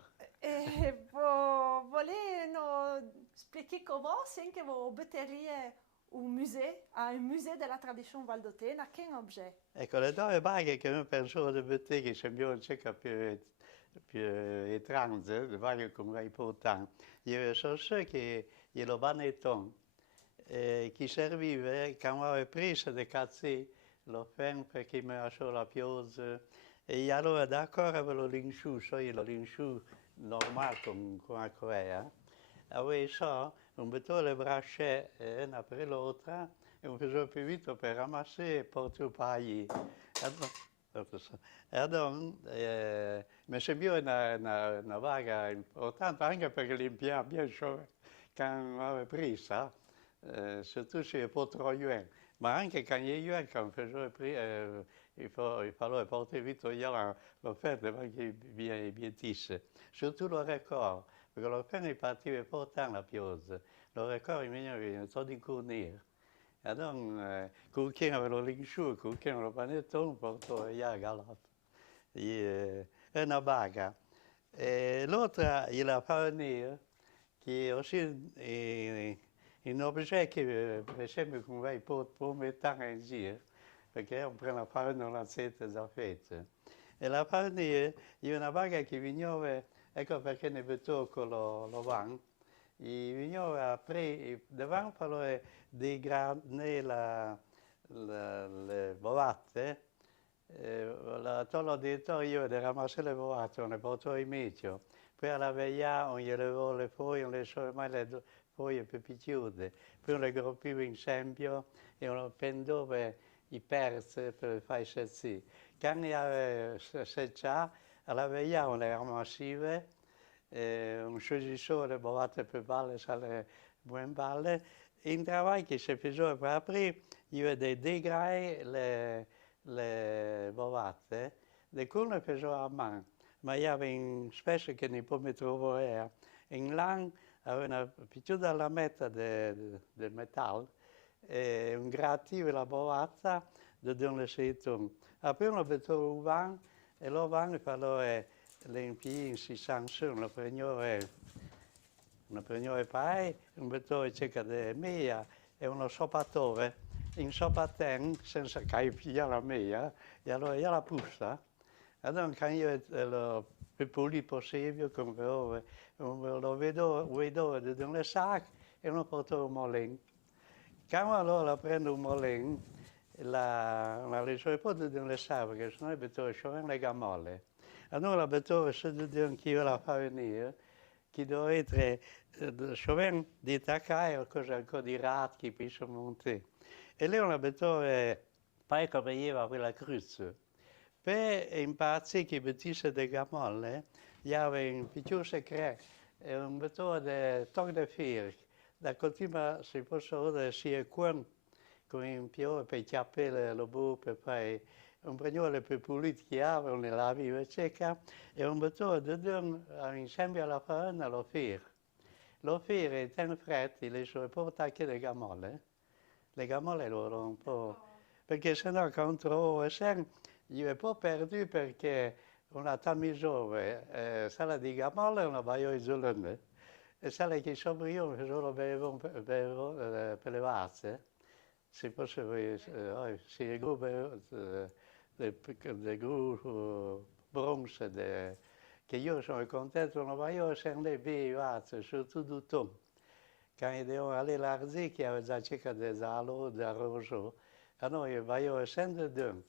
Volez nous expliquer comment c'est que vous butteriez a un musée de la tradition valdôtaine a quel objet? Ecco, le due baghe che noi pensiamo di vedere che c'è un cerca più étrange, le baghe come importanti. Il y avait ceux qui le banetton, qui servivait quand on avait pris de casser le fin perché mi lasciò la pioggia. E allora d'accordo avec le linchou, cioè le linchou normale come a Corea, aveva ça, on mettait les brachets un après l'autre et on faisait plus vite pour ramasser et porter au paillis. E donc, mi sembrava una vaga importante anche perché l'impiava bien chaud quand on avait pris ça. surtout si è pas trop loin. Ma anche quand il est loin, quand il fallait porter vite l'offerta avant qu'il bientisse. Surtout le record, perché l'offerta è partiva pas tant la pioggia. Le record, il veniva tutto in cornire. E donc, quelqu'un aveva l'insciù, quelqu'un aveva il panettone, portò via galop. Una baga. E l'altra, il a fait venir, qui est aussi un objet qui, per esempio, qu'on va pour mettre en giro, perché on prend la farina nella sette da fette. E la farina, il y a una baga che veniva, ecco perché ne vedo con lo van, veniva après, devant fallait dégraner le boatte, l'ordinatore di ramassare le boatte, on le portò in mezzo. Poi alla vegliare, on gli levò le foglie, on le mai le foglie più piccole, poi on le groppiva in scempio e on le pendeva i persi per fare così. Quando aveva seccato, alla vegliare on le ramassiva, on choisissait le boatte più balle, le moins balle. Un travail qui se faisait per après, il y avait des dégrader le boatte, de cui le faisait a mano. Ma il y avait une specie che ne può mettere in lang, aveva una piccola lametta di metallo, e un grattiva la boatta, de donne le seitone. Après on le mettait au vent, e lo vent fallait l'impier in 600 lo prendeva poi, un bettore circa di meia e uno soppatore, in soppaten senza caipia la meia, e allora io la pusta, e allora quando io lo più pulito possibile, come lo vedo di un sac e lo porto un molin. Quando allora la prendo un molin, la risolvo poi di un sac, perché sennò il bettore c'è le gamolle. Allora la bettore se di un chi la fa venire, qui doit être souvent des tacailles, ancora di ratti qui sono montés. E lì on abitava, poi come io avevo la cruz. Per imparare che bettisse de gamolle, il y avait un piccolo secret, un bettore de toc de fir, da continua si possono vedere sia con un più per chiappare le buche, poi un pagnolo più pulito che aveva, on la viva secca, e un bettore di donne insieme alla farina lo fir. Lo fir è tan freddo, le sue portate le gamolle loro un po', perché sennò contro io è po' perdu perché una tamisove, sala di gamolle e una baio isolante, e sala che sopra io solo bevo per le vazze, se fosse, si gruppo del gruppo bronze, che io sono contento, non voglio essere vazze, soprattutto quand devo aller l'arzi che aveva già circa des alo, da roso, allora io voglio essere dun.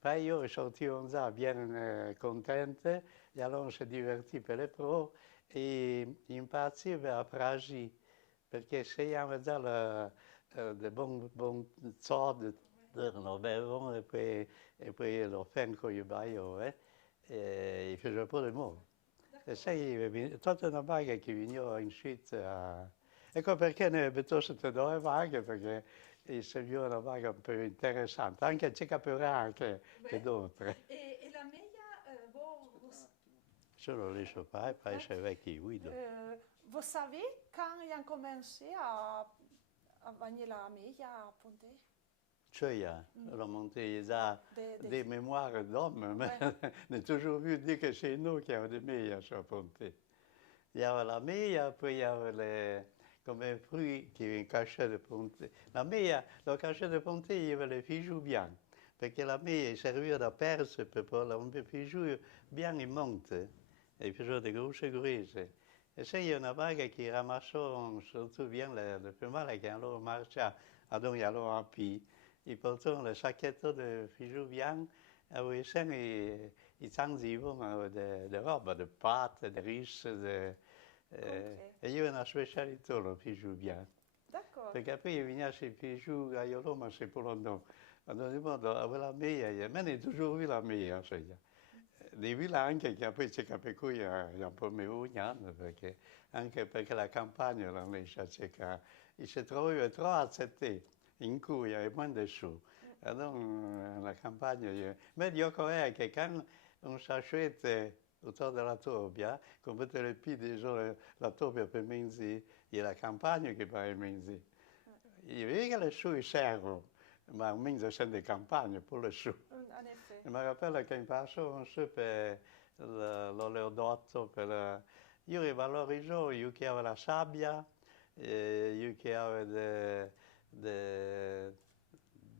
Poi io sortivo già bien contente, e allora si divertì per le pro, e impazziva a Pragi, perché se aveva già le bon zod, lo bevo, e poi lo fenco io voglio, e faceva pure mo. E sai, tutta una baga che veniva in Svizzera. Ecco perché ne piuttosto te due vaghe, perché serviva una vaga un po' interessante, anche c'è capirà anche che d'oltre. Et la meilleure, Solo lì sopra, poi c'è vecchi guido. vous savez quand ils ont commencé à vendre la meilleure à Pontet? Cioè, l'ho monté già des mémoires d'hommes, mais j'ai toujours vu dire que c'est nous qui avons des meilleurs sur Pontet. Il y avait la meilleure, puis il y avait come fruit che cachet de Pontet. La meia, le cachet de Pontet, il y avait les bijoux bien, perché la meia serviva da perse per un bijoux bien in monte, e il faisait des grosses grises. E se il y a una vague qui ramassait surtout bien le plus mal, qui allora marcha, donc il allora en pi, ils portaient le sacchetto de bijoux bien, avec ça, ils s'enzivaient de robes, de pâtes, de riz, e io una specialità lo bijoux bien. D'accord. Perché poi veniva ces bijoux a Roma, c'est pour l'anno. Allora di modo aveva la mia, e me ne toujours vu la mia, cioè. Devi là anche che poi c'è che per cui è un po' meno perché anche perché la campagna non riesce a cercare il s'est trouvé trop accepté, in cui il y avait moins de choux. Et donc, la campagne... Mais Dio è che quand on s'achète autour de la tobbia, come tutte le più dei giorni, la tobbia per mezzi, e la campagna che per mezzi. Io vedo che le choux servono, ma un mezzo sono di campagna, per le choux. En effet. Je me rappelle qu'un passage, on sait per l'oleodotto, io ero valorizzato, io che avevo la sabbia, io che avevo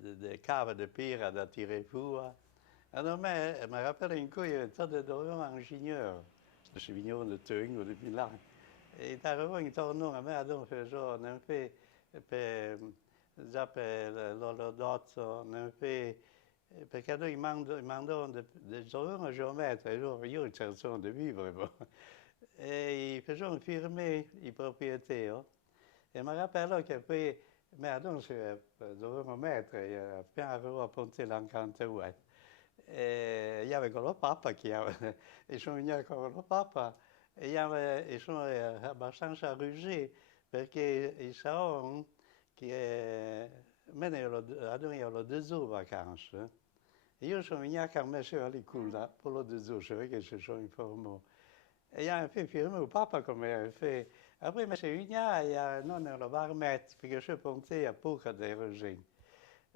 de cave de pira da tirare fuori. Alors, me rappelle in cui io ero dovevo un ingénieur, de Chevignon, de Teung ou de Milan. Et il arrivé intorno a me, donc, non fait, già per l'oleodotto, non fait, perché noi mandavano dei giovani geometri, io cercavo di vivere. E facevano firmare i proprietari. E mi rappello che poi, ma donc, dovevamo mettere, appena avevo appunto l'51. E io avevo con lo Papa, e sono venuto con lo Papa, e sono abbastanza rusé, perché i savano che avevano 2 jours vacanze. E io sono venuto a mettere all'Iculla, per le 2 jours, c'est vrai che si sono informato. E io avevo firmato il Papa come aveva fatto. Après, je suis venu à non le barmette, parce que je pensais à beaucoup de régime.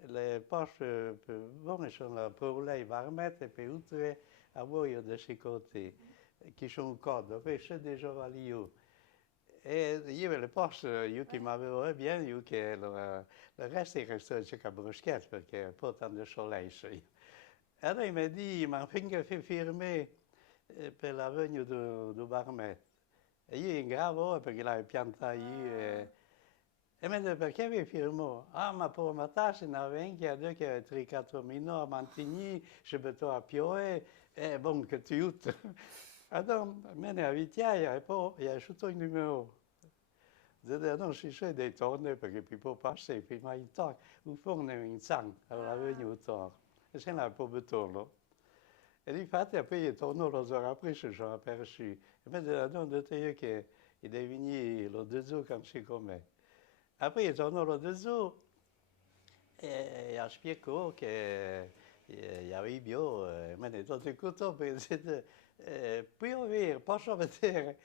Les postes, bon, sont pour les barmettes, et puis outre, à voi de ces côtés, qui sont code, après, c'est déjà validé. Et il y avait les postes, qui m'avaient bien, que le reste est resté jusqu'à Bruschette, parce qu'il n'y a pas tant de soleil. Et alors, il m'a dit, il m'a fait firmer per la venue du barmette. E io in gravo perché l'aveva piantata io e mi ha detto perché avevi firmato? Ah, ma per matarsi ne avevi anche che aveva 3-4 minuti a Mantigny, je peux a piovere, e bon, che ti aiuto. Allora, me ne avvicchiaia e poi gli ha asciutto il numero. Dite, non si sa dei torni perché poi passare prima di torno, un forno in sangue, aveva venuto e se n'era proprio torno. E infatti poi torno lo giorno après, je sono aperçu. E mi ha detto io che devi venire lo 2 jours comme c'est come. Après, torno lo 2 jours e ha spiegato che gli avevo e mi ha detto, écoute, puoi posso vedere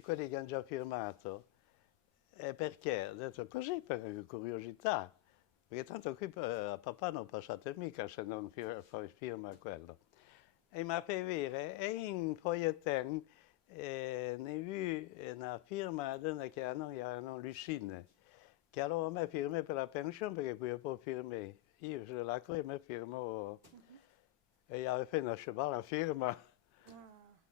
quelli che hanno già firmato? E perché? Ho detto così per curiosità, perché tanto qui a papà non passate mica se non firma quello. E mi ha fatto vedere, e in Foyetten ne ho vu una firma che erano Lucine, che allora mi ha firmato per la pensione perché qui può firmare. Io se la croce mi firmo e gli avevo fatto una cheval la firma.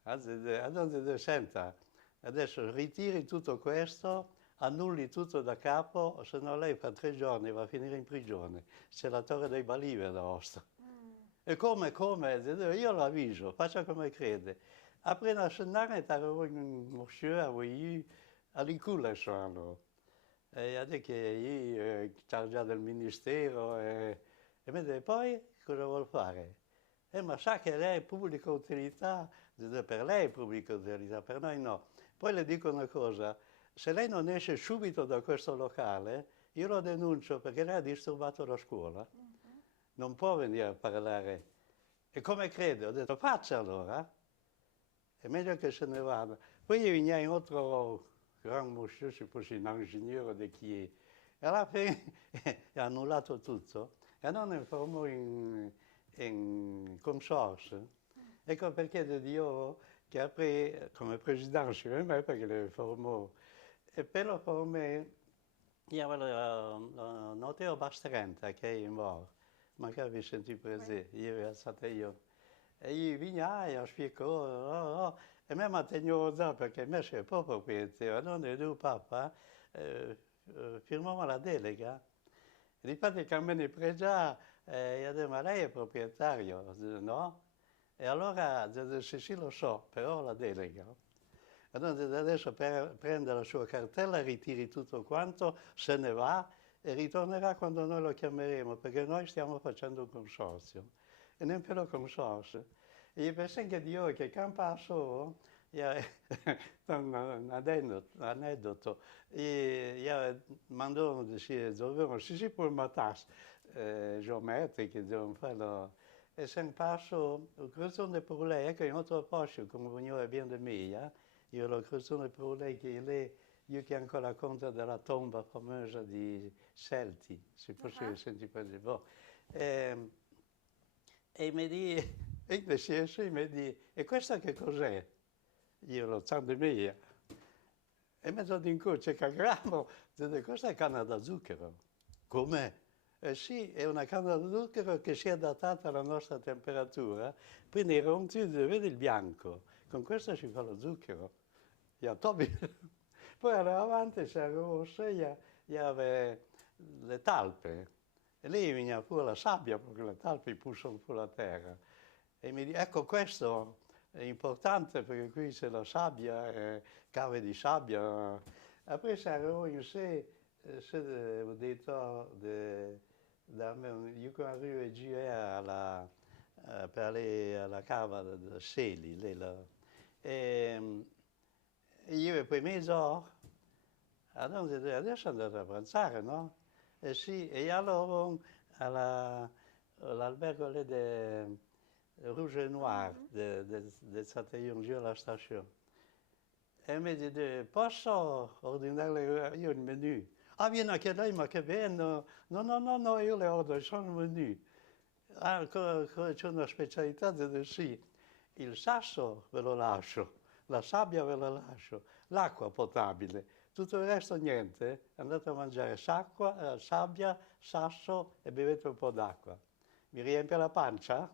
Allora, senta, adesso ritiri tutto questo, annulli tutto da capo, se no lei fra 3 giorni va a finire in prigione. C'è la Torre dei Balive da Ostia. E come? Io lo avviso, faccia come crede. Après una settimana avevo un monsieur avevo all'Iculla sono. E ha detto che io chargia del ministero e mi ha detto poi cosa vuol fare? Ma sa che lei è pubblica utilità? Per lei è pubblica utilità, per noi no. Poi le dico una cosa, se lei non esce subito da questo locale, io lo denuncio perché lei ha disturbato la scuola. Non può venire a parlare. E come crede? Ho detto, faccia allora. È meglio che se ne vada. Poi io veniva in altro gran monsieur, se fosse un ingegnere di chi è. E alla fine ha annullato tutto. E non informò in consorzio. Ecco perché io, che après, come presidente, je ne sais perché le formò. E per lo formare, io avevo notaio Bastrenta, che è morto. Magari vi sentite presente, io ero stato io. E io veniai, ho spiegato, e me mi tenevo già perché me c'è proprio proprietario. Allora il Papa firmava la delega. E infatti che me ne pregia, io ho detto, ma lei è proprietario? Ho detto, no. E allora ho detto, sì, lo so, però la delega. Allora adesso prende la sua cartella, ritiri tutto quanto, se ne va e ritornerà quando noi lo chiameremo, perché noi stiamo facendo un consorzio. E non per il consorzio. E io penso che Dio che quando passo, un aneddoto. Io mandò dovevamo sì per ma tas geometriche devono farlo e se passo creazione per lei che in altro posto come veniva bien da me io la creazione per lei che lei io che ancora racconta della tomba famosa di Celti se possibile senti per boh e mi dice e mi dice e questa che cos'è? Io lo so di me. E mezzo di incontro che gramo, questa è canna da zucchero. Come? Sì, è una canna da zucchero che si è adattata alla nostra temperatura, quindi vedi il bianco, con questo si fa lo zucchero. Poi andava avanti, si rossa, aveva le talpe, e lì veniva fuori la sabbia, perché le talpe pussano fuori la terra. E mi dice, ecco questo è importante perché qui c'è la sabbia, cave di sabbia. Après, ça in sé, ho detto, io con arrivo giù per aller alla cava da Seli, e io e poi mezz'ora, adesso andate a pranzare, no? E sì, e allora all'albergo lì Rouge et Noir de Satellon giù alla stazione. E mi dice, posso ordinare io il menù? Ah, vieni anche lei, ma che bello! No, io le ordino, sono il menù. Ah, c'è una specialità di sì. Il sasso ve lo lascio, la sabbia ve la lascio, l'acqua potabile. Tutto il resto niente, andate a mangiare sabbia, sasso e bevete un po' d'acqua. Mi riempie la pancia?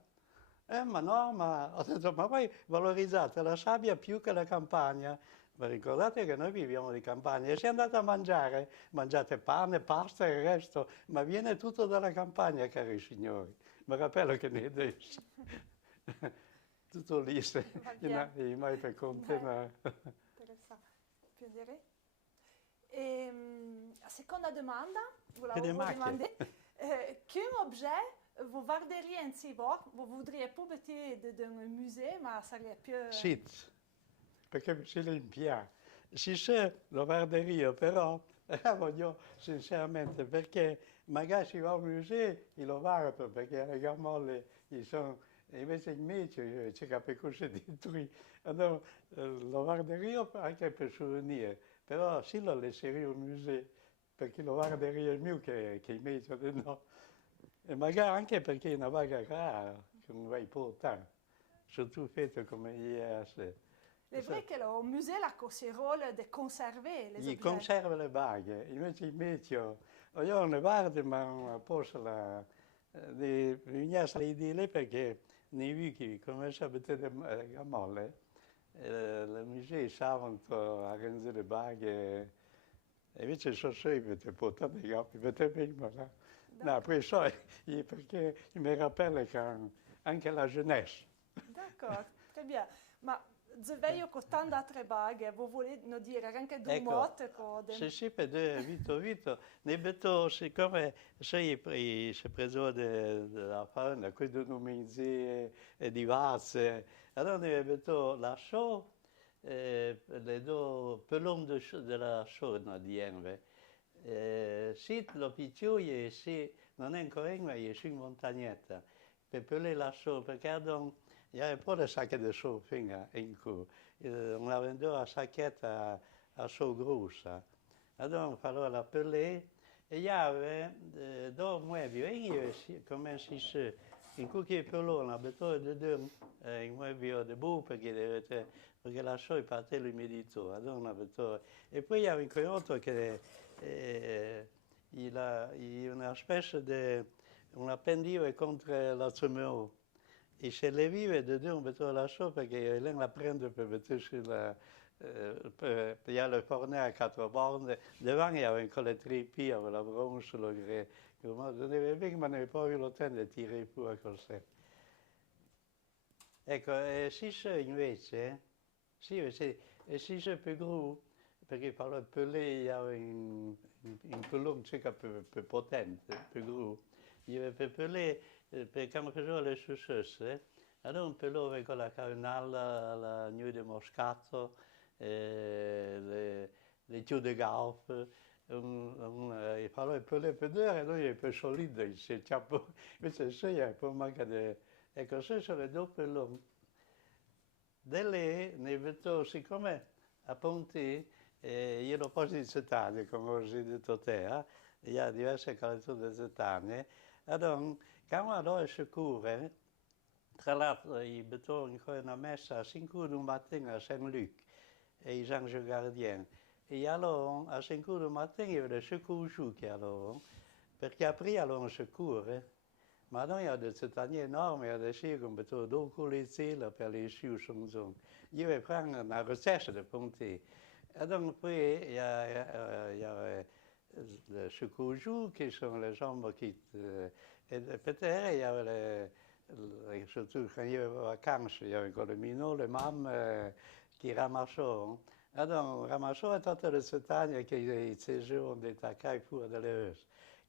Ma no, ho detto, ma voi valorizzate la sabbia più che la campagna. Ma ricordate che noi viviamo di campagna e se andate a mangiare, mangiate pane, pasta e il resto, ma viene tutto dalla campagna, cari signori. Mi rappello che ne adesso. Tutto lì, mai per conte, ma... Interessante. Piacere. La seconda domanda, Che demander, quel objet vous guarderiez in Sivor, vous voudriez pas mettre dans un musée, ma ça serait più... Sì, perché se le impia. Sì, lo guarderia, però, voglio sinceramente, perché magari si va al museo e lo guardo, perché le gammolle sono... Invece in me c'è capisce di allora lo guarderia anche per souvenir, però sì lo lascerei al museo, perché lo guarderia è mio che invece no. E magari anche perché è una vaga rara, che non vai portare, surtout faite come ieri. C'est vrai que le musée a ce rôle de conserver les objets. Il conserva le baghe, invece io non le guardo, ma posso bisogna dire perché nei wiki come sapete a molle, il museo savano arrangere le baghe, e invece sono sempre portate i capi, vedete prima, no? No, poi so, perché mi rappelle anche la jeunesse. D'accord, très bien. Ma veio con tante altre baghe, voi volete dire anche due motte? Sì, per Vito. Ne beto, siccome si è preso della fauna, questo numizzi e diverse, allora ne beto lasciò le due pelon della sciorna di Enve. Sì, lo picciuie, sì, non è ancora in me, è su in montagnetta, per pelare lasciò, perché il y avait pas de sac de chaud in cui on avait deux saquettes à chaud grosse. Alors il fallait la peler et il y avait deux muebles, comme si in cui che pelò on avait deux in muebles debout perché la chaud partait l'umidité. Alors on avait et puis il y avait un autre che il a una specie di una pendiva contro la tremeur. Et chez les vives, dedans, on mettait la chaux parce qu'il la prendre pour mettre sur la... Il y a le fornet à 4 bornes. Devant, il y avait un trépied avec la bronze, le grès. On aveva bien, ma n'aveva pas eu le temps de tirer fuori così. Ecco, si c'è invece, si c'è più gros, perché per le pelé, il y avait un pelon più potente, più gros. Il y avait per pelé, quand on faisait les chaussures, Allora un peu l'ove con la carinalla, la nuit de moscato, le chiù de gauf, il parlo un po' le pedere, noi è un po' solido, invece se è un po' manca di... Ecco, se sono le due peloni. Da lì ne vedo, siccome appunto io l'ho posto di setane, come ho detto te, il y a diverse collezioni di setane, allora, quando è sicuro, tra l'altro, io vedo ancora una messa a 5 del mattino a Saint-Luc, e i anges gardiens. E allora, a 5 del mattino, io vedo sicuro giù che allora, perché aprì allora un sicuro, ma noi abbiamo dei setani enormi, adesso io ho messo 2 collezioni per le sciù, io prendo una ricetta di punti. E donc poi il y a le secours qui sont les jambes qui... Et peut-être il y avait surtout quand il y avait les vacances, il y avait encore le minot, les mames qui ramassaient. Et donc, ramassaient toutes les setagnes qui séjournent des tacailles pour de l'œuf.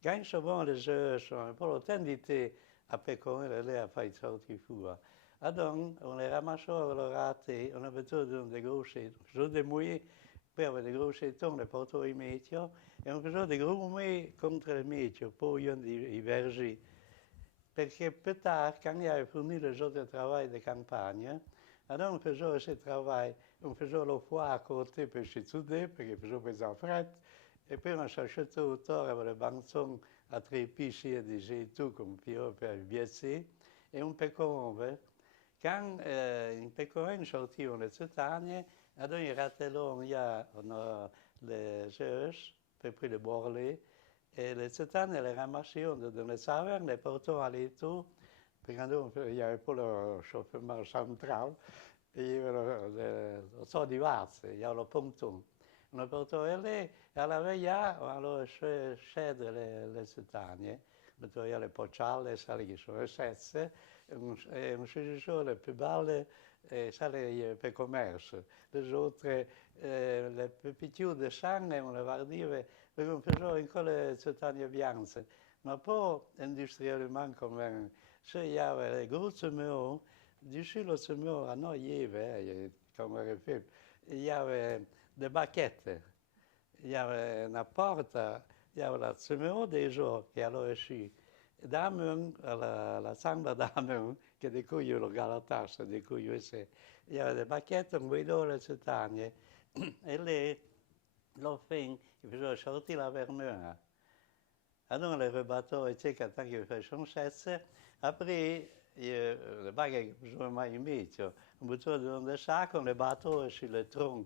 Quand souvent les œufs sont un peu l'autorité à pécorer, les à faire sortir fuori. Et donc, on les ramassait, on les ratait, on avait tout des gros chétons. Je des mouillés, poi aveva des gros chétons, on les portait au métier, et on faisait des gros mouillés contre le métier, pour y verger. Perché più tard, quand il avait fini le jour de travail de campagne, alors on faisait ce travail, on faisait le foie à côté pour se souder, parce qu'on faisait en fret, et puis on s'achetait autour avec le banson à trépicher des gétons comme Pio per biaisser, et on pécorait. Quand in pecorino sortivano le zetagne, ad ogni ratellone il y a les œufs, per poi le borlée, et les zetagne les ramassions dans les saveurs, les portons à l'étau, perché il n'y avait pas le chauffement central, et il y avait le so di vazze, il y avait le ponton. On le portava lì, e alla veille, on scede le zetagne, il y a le pocciale, sai che sono le sezze, e un séjour plus belle, ça les per commerce. Les autres, les petits de sang, on le va dire, perché on faisait encore les zetagne bianche, ma pas industriellement comme ça. Il y avait les gros semeaux, dessus le semeau à Noyeve, comme on fait, il y avait des baquettes, il y avait une porte, il y avait le semeau des jours qui allait ici. Damen, la samba damen, che di cui io lo galatassa, di cui io sei, il y avait des baquettes, un guidò le zetagne, e lì, l'ho fin, il faisait sortir la vermeur. Allora le rebattò, eccetera, tant qu'il facevano sezze, après, le baghe che non mai in mezzo, un buttone dans le sac, on le battò sur le tronc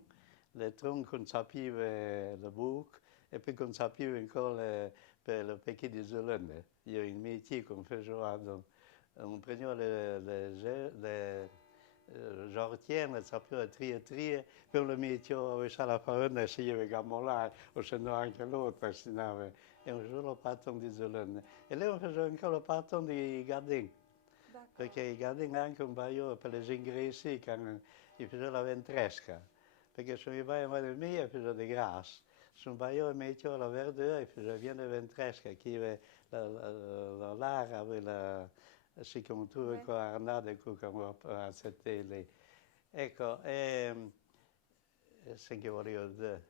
qu'on s'apiva le bouc, e poi qu'on s'apiva ancora per le pecchi di zolone. Io in métier qu'on faisait, on prenait les jortières, on s'appelait trie, per le métier, on ça la farina, si io vengo là, o se no anche l'altra, si nave, e un solo patton di zolone. E lei faceva ancora il patton di gardin, perché i gardin anche un paio per le ingressi, quando gli faceva la ventresca, perché se mi vai a vedere mia, faceva di grasse. Son paio e metteur la verdure, il faisait bien de ventresca, qui avait l'art avec la si come tu con Arnade come a Settele. Ecco, se che volevo dire,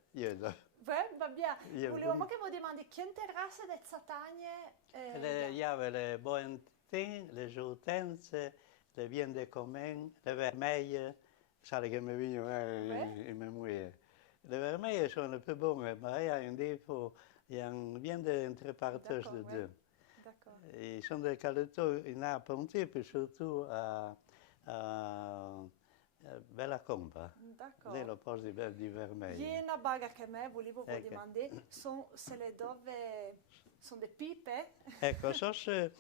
va bien. Volevo che voi domandi chi interessa le zetagne? Il y avait les boentins, les hortenses, les viandes de commun, les vermeilles, sai che mi vengono in memoria. Les vermeilles sont un peu bonnes, mais il y a un défaut, il y a un bien d'entrepartage de deux. Ils sont des qualités inappontés, puis surtout à Bella Compa. Lei lo posa di vermeil. Il y a una baga che me volevo domandare, se le dove sono delle pipe? Ecco, so se,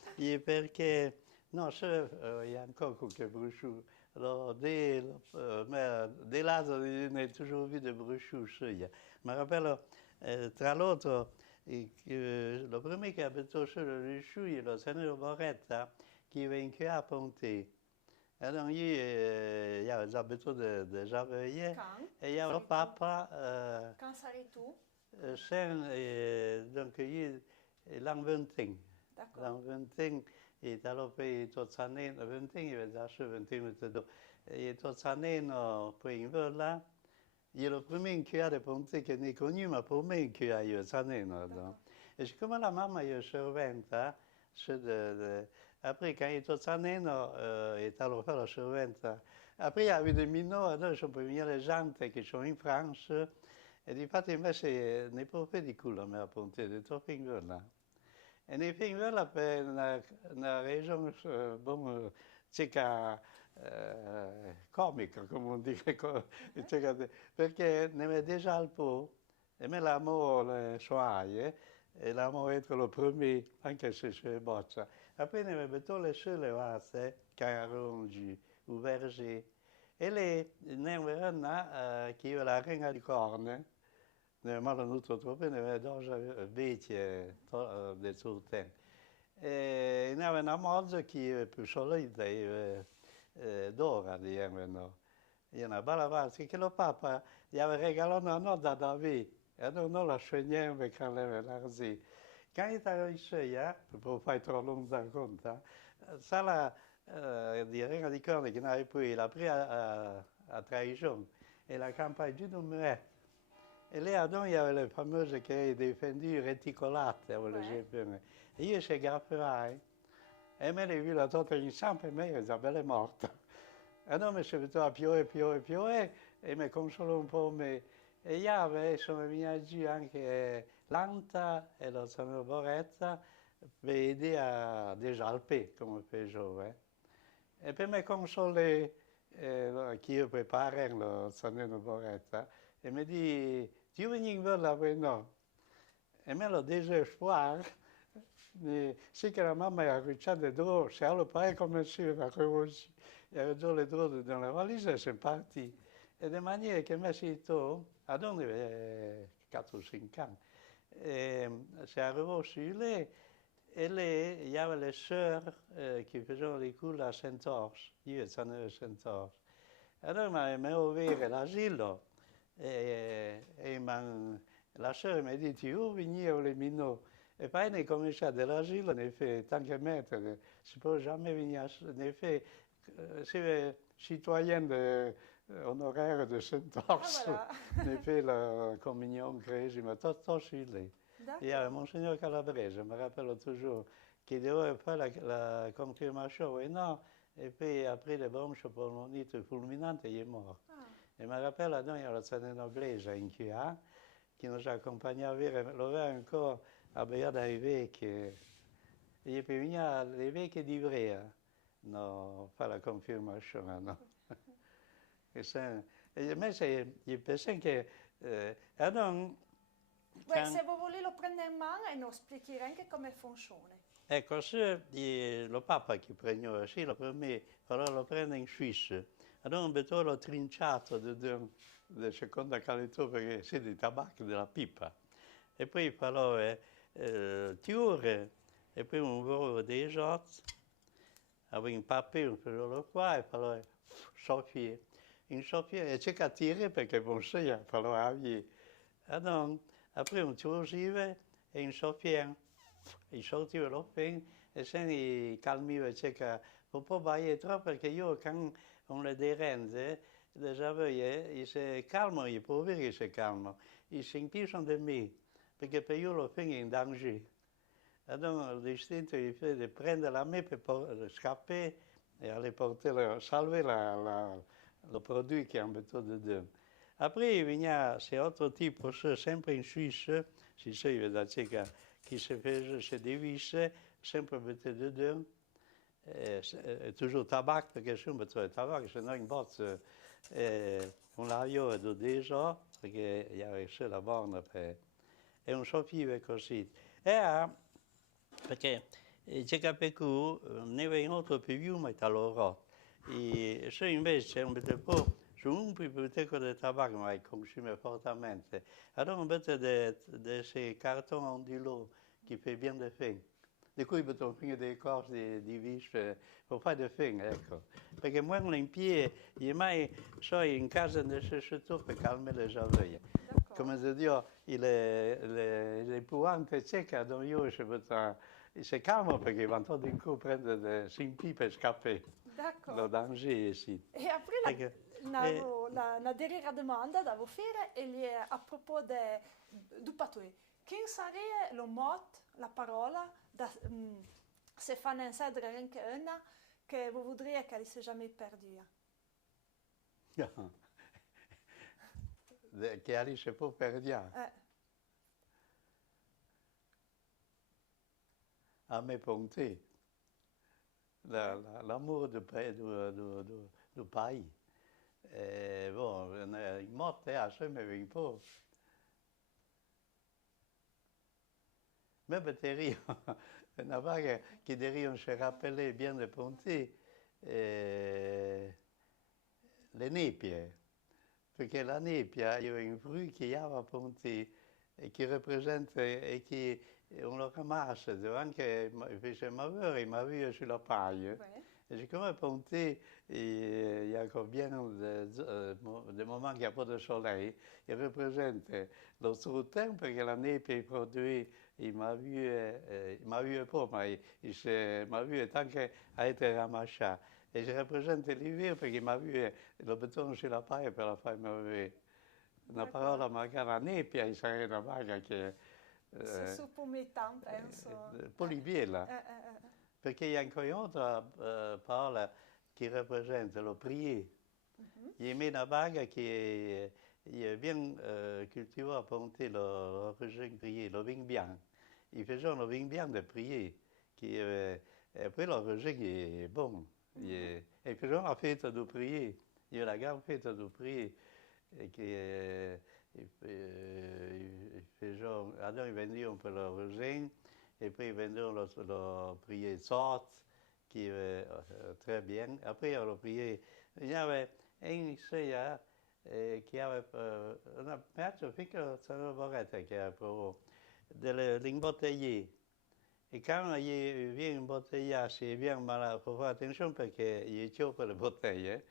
perché, no, se il y a ancora qualche brusciù. Alors, dès l'âge, on a toujours vu des brochures. Je me rappelle, tra l'autre, le premier qui a habité sur le brochure, il a Seigneur Boretta, qui venait à Ponté. Alors, il y a des habitants de Javeillé, et il y a le papa. Quand sarai tu? Donc, il l'an 20. D'accord. Dans 20 ans, il est allé tous les années, 20 ans, il va dire 20 ans, il est tous les années, puis là, il est le premier qui a répondu qu'il n'est connu, mais pour moi, qui a eu des années. Et comme la maman est servante, après, quand il est tous les années, il est allé faire la servante. Après, il y a eu des minots, alors je peux venir les gens qui sont en France, et di fatto invece nei profeti culo mi ha appunto detto fingola. E nei fingola per una ragione circa comica, come dire, perché ne aveva già il po', e me l'amore soaie, e l'amore è lo primo, anche se si boccia. Appena aveva tutte le sue vaste, carongi, uvergi, e lei ne aveva una che aveva la ringa di corne, ne aveva venuto troppo, ne aveva due vecchie del suo tempo. E ne aveva una mozza che era più solida, d'ora, dicevano. E una bella vaste che lo papa gli aveva regalato una nota da via, e non la sceglieva perché l'aveva così. Quando era in scia, per fare troppo lungo da conta, sala di ringa di corne che n'aveva poi la prima a traigione e la campagna giù d'un muretto. E lei addosso aveva le famose che difendi reticolate, esempio. E io si grafferai e me le vi la tutta in zampa e me Isabella è morta. E non mi si venuto a piove e mi consolò un po' me. E io sono venuto giù anche l'Anta e la Santa Boretta per idea des Alpes, come facevo. E per me consolare che io preparo la Santa Boretta e mi dice, tu vieni in villa o no? E me lo désespoir, sì che la mamma ha cominciato a dire, se lo pare come si va così, e ha detto le due nella valise e siamo partiti. E di maniera che mi si detto, a dove 4-5 anni, si arrivò su lei, e lei, il y avait les sœurs qui faisaient les cours à Saint-Orge, io sono a Saint-Orge. Allora mi ho ouvert l'asilo, e la sœur mi ha detto, io venivo le minots. Et puis, on a commencé à l'asile, on a fait tant que maître, je ne peux jamais venir, on a fait, c'est citoyen honoraire de Saint-Orge, on a fait la communion chrésime, tout sur lui. Il y a Monseigneur Calabrese, je me rappelle toujours, qui devait faire la confirmation, et non, et puis après les bronches pulmonite fulminantes, il est mort. Et je me rappelle, il y a la Santa Noblesse in Chia, qui nous accompagnait à vivre, l'avait encore a beata ai vecchi, e poi veniva le vecchie di Ivrea, no, fa la confermazione, no. E a me io penso che, non... Ouais, se vous voulez le prendre in mano e non spiegare anche come funziona. Ecco, se lo Papa che prende, sì, lo prende, però lo prende in Svizzera. Allora un bettolo trinciato di seconda qualità, perché sì, di tabacco, della pipa. E poi però tiure, e poi un volo dei giorni, avevo un papier, un qua, e però soffia. In soffia, e c'è che tirare perché non sia, però avevi. Allora, après un tourgive, e in soffia, i soldi lo fanno, e se ne calmiva, c'è che non può sbagliare troppo, perché io, quando on le dérange, les aveuglés, ils se calment, i poveri si calmano, ils s'impiscono di me, perché per io lo fanno in danger. Allora l'istinto gli fa di prendere la me per scappare e aller porter, salver le prodotto che hanno messo dedans. Après, il y a ces autres types, sempre in Suisse, si sa, il veut dire qui se fait, se dévisse, sempre mettez dedans. Toujours tabac, perché se non metto tabac, se no in bozza un laio da 10 ore, perché il y avait solo la borna per... E un soffive così. Perché c'è capito, ne va in altro più, ma è loro. E se invece un po', su un biblioteca di tabacco, ma consume fortemente, allora un po' di quei cartoni di loro che fa bien de fin. Di cui bisogna fare dei corsi di visce, per fare de fin, ecco. Perché muoiono in piedi, e mai sono in casa necessario per calmare le aveugle. Come si dice, le puante cieche, dove io c'est calme parce qu'ils vont tout d'un coup prendre des 5 pipes et scapper. D'accord. Le danger ici. E après, la dernière demande da vous faire, elle est à propos du patois. Quel serait le mot, la parole, se fa encedre anche una, che vous voudriez qu'elle ne soit jamais perdue? Che Alice può perdere. A me ponte. L'amour du pays. Bon, il morte a jamais vu pas. Mais peut-être, une vague qui derrière se rappelait bien de Ponty, le neppie. Perché la nebbia è un fruit che ha Ponty e che rappresenta e che on le ramasse anche fece ma vu sulla paille. Et siccome Ponty, il y a encore bien des moments qu'il n'y a pas de soleil, il représente le sous-temps parce que la nebbia produit, il m'a vu pas, mais il m'a vu tant qu'à être ramassé. Et je représente l'hiver parce qu'il m'a vu le béton sur la paille per la faire mourir. Una parola magari la nebbia, il sarebbe una vaga che... C'est suppomettant, penso. Polibiella. Perché il y a encore une autre parole qui représente le prier. Il y a une vague qui est bien cultivée à Ponty, le régime prier, le vin blanc. Ils faisaient le vin blanc de prier. Et après, le régime est bon. Et ils faisaient la fête de prier. Il y a la grande fête de prier. Alors, ils vendaient un peu le régime. Et puis, ils vendaient le prier sorte, qui est très bien. Après, il y a le prier. Il y avait un ici qui avait un pezzo piccolo sarebbe che avevo dell'imbottiglier. Et quand il vient imbottigliare, c'est bien malade. Il faut faire attention parce qu'il chope le bottiglie.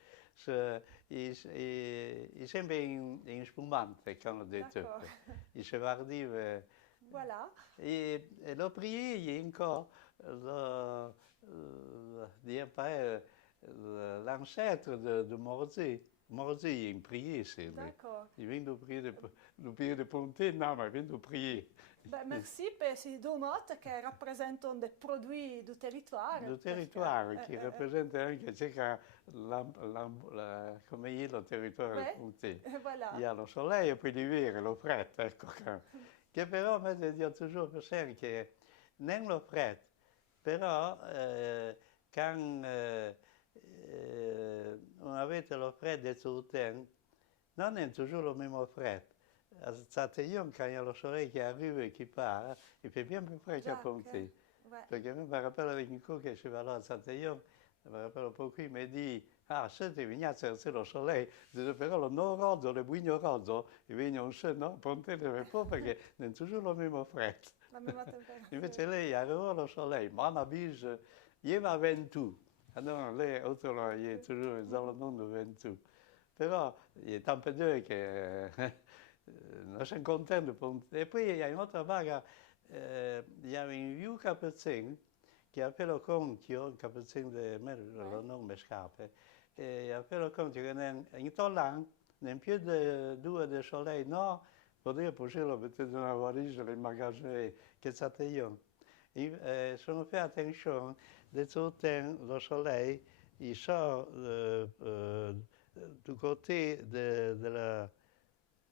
Il sembra in spumante quand on dit tout. Il se vardive. Voilà. Et le prier, il y a encore l'ancêtre de Morzi. Morzi, il est prié, c'est lui. D'accord. Il vient de prier de Ponty, non, mais il vient de prier. Ben, merci per ces deux mots qui représentent des produits du territoire. Du territoire, qui représente anche circa come il territoire di Ponty. Voilà. Il y a le soleil et puis l'hiver, le fret, ecco. Che però, a me io toujours pensato che non lo fred, però quando avete lo freddo sul tempo, non è toujours le même freddo. À Châtillon, quand il y a le soleil qui arrive et qui part, il fait bien plus frais qu'à Ponty. Parce que même, je me rappelle avec Nico que je suis allé à Châtillon, je me rappelle beaucoup, il m'a dit, ah, se ti vieni a cercare lo soleil, però il no rozzo, le bugne rozzo, il vigno un se no, Ponty deve pas perché non toujours le même freddo. La même temperature. Invece lei arriva lo soleil, ma una bise, il va 22. Allora lei, oltre il est toujours dans le monde de 22. Però il est un peu dur che... Noi siamo contenti. E poi il y a une autre vague, il y avait un vieux capucin qui a fait le conchio, un capucin de le nom mi scappa, e a fait le conchio che in Tolan, in più di 2 di soleil, no, poteva portarlo per una valigia nei magazzini che state io. Sono fait attention, de tout temps, le soleil, il sort du côté de la...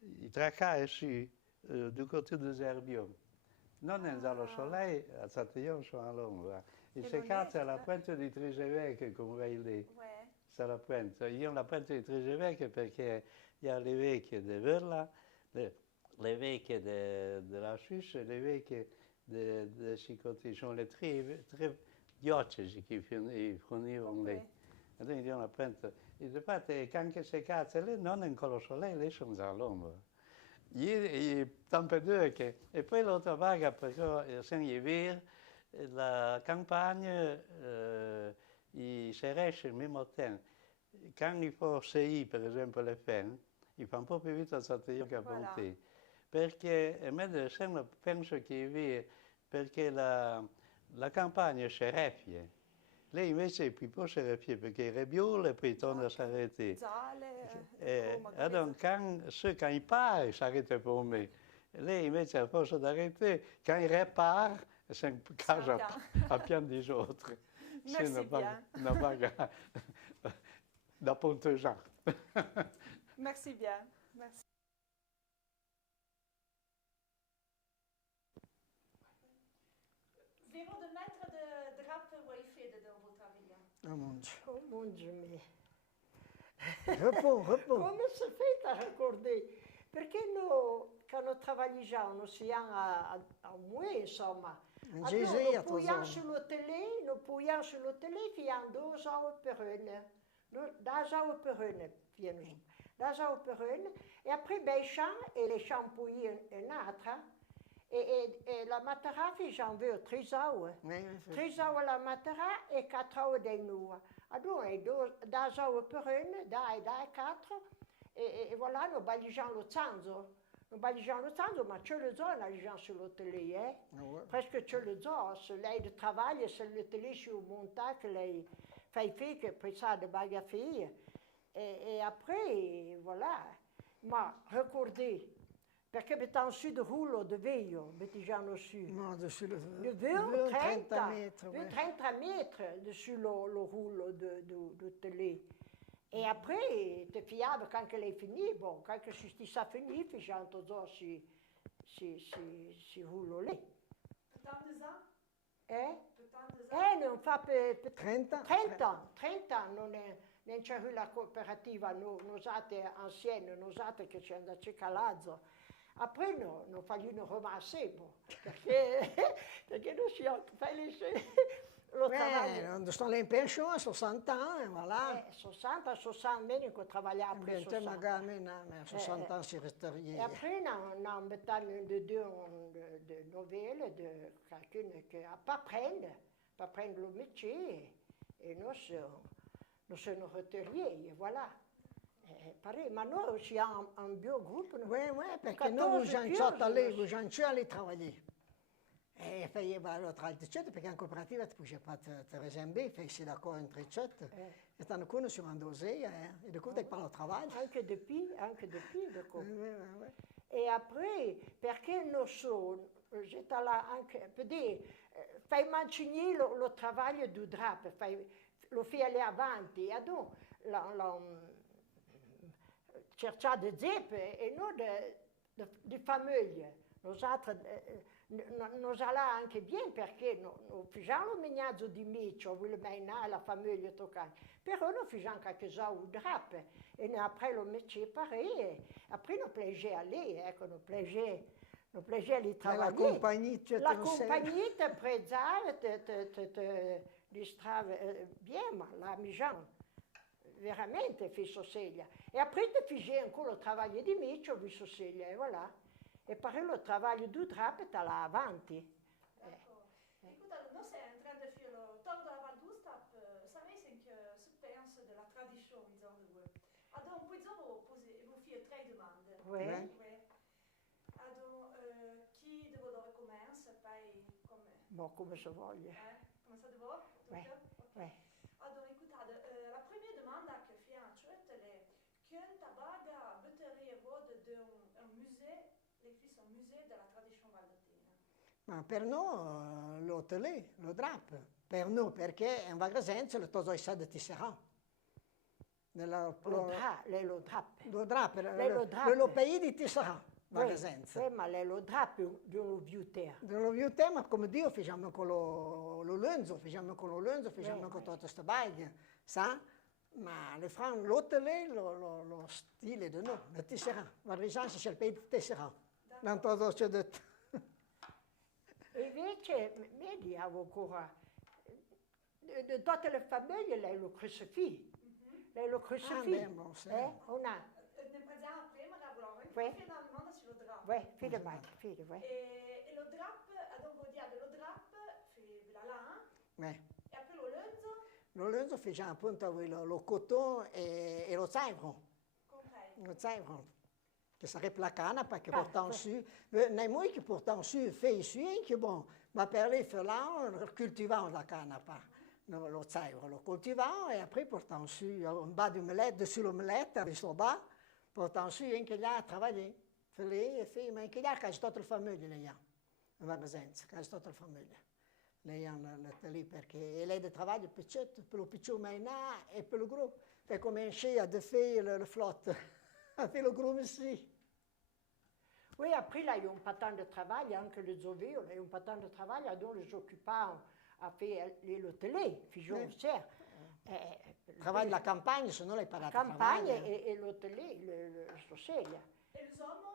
Il tracaille ici, du côté des herbions. Non è dallo soleil, a Châtillon sono all'ombra. Il seccato è la pointe di Trisevecche, come vedi lì. C'est la pointe. Io la pointe di Trisevecche perché il y a le vecchie di Verla, le vecchie della Suisse e le vecchie di Sicotti. Sono le tre diocesi che fornivano lì. E quindi la pointe... E infatti, anche se cazzo lì non è con lo soleil, lì sono all'ombra. E poi l'altra vaga, perché sono hiver, la campagna si riesce al même tempo. Quando il faut sei, per esempio, le fenne, il fa un po' più vita a Châtillon che a Ponty. Perché a me penso che è vero, perché la campagna scereffie. Lei invece qui può scereffie perché rebiole e poi torna a s'arrêter. Quand il part, s'arrête pour me. Lei invece a forza d'arrêter, quand il repart, c'est un cas à bien des autres. Merci bien. Una vaga da Pontejean. Merci bien. Merci. Véro, de mettre de drap, vous faites dans votre avis? Oh mon Dieu. Oh mon Dieu, mais... Repos. Come si fait a ricordare? Perché noi, quando lavoriamo, non siamo a moi, insomma. Jésus, Nous pouillons sur le télé, fiam 2 euro per une. 2 euro per une, fiam 2 euro per une. Et après, ben, et les shampooing un autre. Et la matera, j'en veux 3 euro. 3 euro la matera et 4 euro de nous. Alors, 2 euro per une, dai 4. Et voilà, nous baligeons le zanzo. Nous baligeons le zanzo, ma tu le zoo, les gens sur le télé, hein? Presque tu le zoo, c'est l'aide de travail, c'est le télé sur le montage, les filles qui prennent ça de bague à filles. Et après, voilà, ma regardez, parce que c'est en sud de rouleau de veillon, mais j'en ai su. Non, dessus le... De 30 mètres. De 30 mètres dessus le rouleau de télé. Et après, c'est fiable quand elle est finie. Bon, quand la justice a fini, puis j'ai entendu si rouler. Peut-être 2 ans? Peut-être 2 ans? Non, fa 30 ans. 30 ans, non c'è la cooperativa, noi ancienne, noi che ci andiamo a Calazzo. Après, non fallu nous ramasser, bon, perché nous si fait laisser. On sta in pensione a 60 anni, voilà. 60, 60 meni che lavoriamo per 60. Magari a 60 anni si resterait. Et après, on a de nouvelles de quelqu'un qui n'a pas prendre le métier. Et nous sommes roturiers, et voilà. Pareil, ma noi siamo un biogroupe. Oui, perché noi siamo allés travailler. E faceva l'altra alticetta perché in cooperativa tu puoi pas te resember, fai d'accord in tricetta. E stanno con sur un dossier et du coup tu parles au travail. Anche depuis, d'accord. Et après, perché non so, j'étais là anche per dire, fai mantenere lo travaglio du drap, lo fai aller avanti, e donc cercare di zeppe e non di famiglia. Nos allons anche bien perché non facciamo un mezzo di micio, voglio bene la famiglia toccare, però noi facciamo qualche cosa di drap e après le métier pareil, après nous plaisait aller, ecco, nous plaisait aller travailler. La compagnie te préserve, te distrave bien, ma la migiamo veramente fi soseglia. E après te fai ancora il lavoro di micio, vi soseglia, e voilà. E pare il lavoro du drap è là avanti. Écoute, nous sommes en train de faire le tour de la Val d'Ustap. Savez ce que se pense de la tradition, disons de vous. Alors, pouvez-vous faire 3 demandes? Oui. Alors, qui de vous recommence? Bon, come se voglia. Come ça de vous? Oui. Alors, écoute, la première demande que fait en chouette, c'est qu'un tabac butteriez-vous d'un musée, les fils un musée de la tradition valdottina? Ma per noi l'hôtel, lo drap. Per noi perché in Val Grasenza le cose sono di Tisserand. Le drap. Le pays di Tisserand. Val Grasenza. Ma è lo drap di uno viuteo. Di uno viuteo, ma come Dio facciamo con lo lenzo, facciamo con tutte queste baghe, sa? Ma le francs, l'hôtel, lo stile di noi, di Tisserand. Val Grasenza c'è il pays di Tisserand. Non tutto c'è detto. E invece, vedi, avevo ancora, di tutte le famiglie, lei lo crucifì. Lei lo crucifì. Ah, bon, Una. Ne parliamo prima da Gloria, Oui. fino alla domanda sullo drap. Oui, fide, oui. E lo drap, donc vous dire lo drap, fait la lin, E après lo lenzo, lo lenzo facciamo appunto lo coton e lo zaino. comprei. Lo zaino. che sarebbe la canapa che portano su, noi che portano su, fai su, che bon, ma per lì, coltivavano la canapa, lo zairo, lo coltivavano e poi portavano su, un bas d'omelette, dessus l'omelette, avec le bas, portavano su anche là a lavorare, ma anche là quasi tutta la famiglia lei ha, una presenza, quasi tutta la famiglia. Lei ha lì perché lei lavora piccetto, per lo piccolo mainà e per lo gruppo, per cominciare a fare le flotte, a fare le grume sì. Oui, après, là, ils ont pas tant de travail, hein, que les ouvriers, ils ont pas tant de travail, donc les occupants à faire le télé, figeons cher. Travail de la campagne, sinon les pas la campagne et le télé, le social. Et les hommes?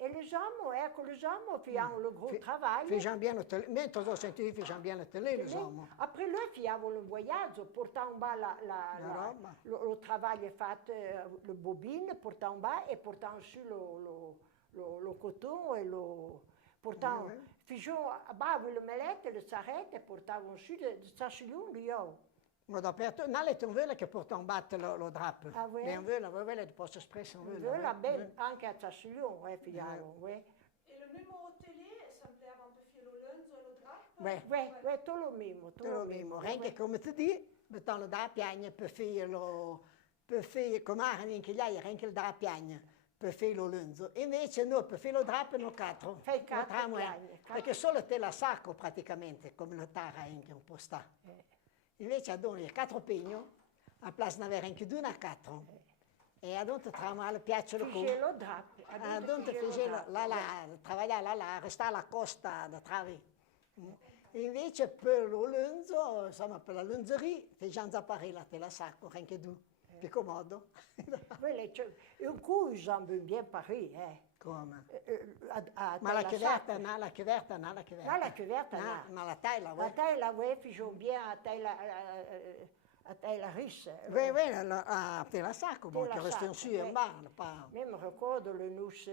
Et les hommes, ecco, les hommes font le gros travail. Faisant bien le télé, mais toujours senti, faisant bien le télé, les hommes. Après, là, font le voyage, portant en bas le travail est fait, le bobine, portant en bas et portant dessus le coton et le... Portant, figeons, bavano le melette, le sarrette e portavano su de sassilun io. Ma dappertutto, non è un velo che porta un batte lo drap. Ah, oui? È un velo di posto espresso un velo. Un velo, ben, anche a sassilun, figliamo, oui. Et le numéro de télé, semblava un peu faire le lunzo e lo drap? Oui, tutto lo mismo, tutto lo mismo. Anche come ti dici, mettano da piagna per fare, come anche lei, anche il da piagna. Per fare lo lunzo, invece noi per fare lo drap non quattro. Fai quattro perché solo te la sacco praticamente, come lo tara anche un po' sta. Invece adonne quattro pegno, a place ne avere anche due a quattro. E adonne trama le piace lo con. Lo drap. Adonne fece lavorare là, resta alla costa da travi. Invece per lo lunzo, insomma per la lunzeria, facciamo apparire la te la sacco anche due. Più comodo. Un coup, ils ont bien pari, Come? Ma la chiaverta, no, la chiaverta, no. La chiaverta, no. Ma la tailla, La tailla, oui, ils bien a tailla riche. Oui, a tailla sacco, bon, che restano su in bar. Même ricordo le nous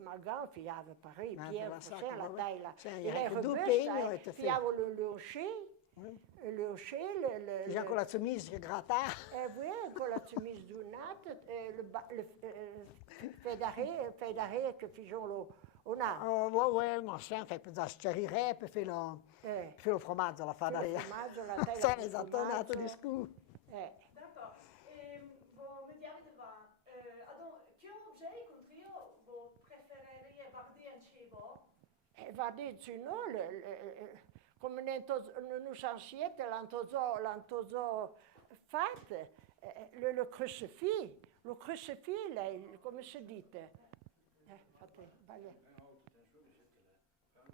magan, fiava pari, bien, la tailla. Il a due pegno e te fiavo le rocher. Le rocher, déjà con la chemise grattata. Oui, con la chemise dunata, le fedare che figiamo una. Oui, ma sempre per scerire, per fare lo formaggio, la fadaria. Sono esatto di scu. D'accord. Et vous me dites devant, quel objet vous préféreriez garder en chez vous? Garder chez nous, come nous anciens l'hanno fatto, le crucifix. Le crucifix, come si dice? Fate, sbaglio.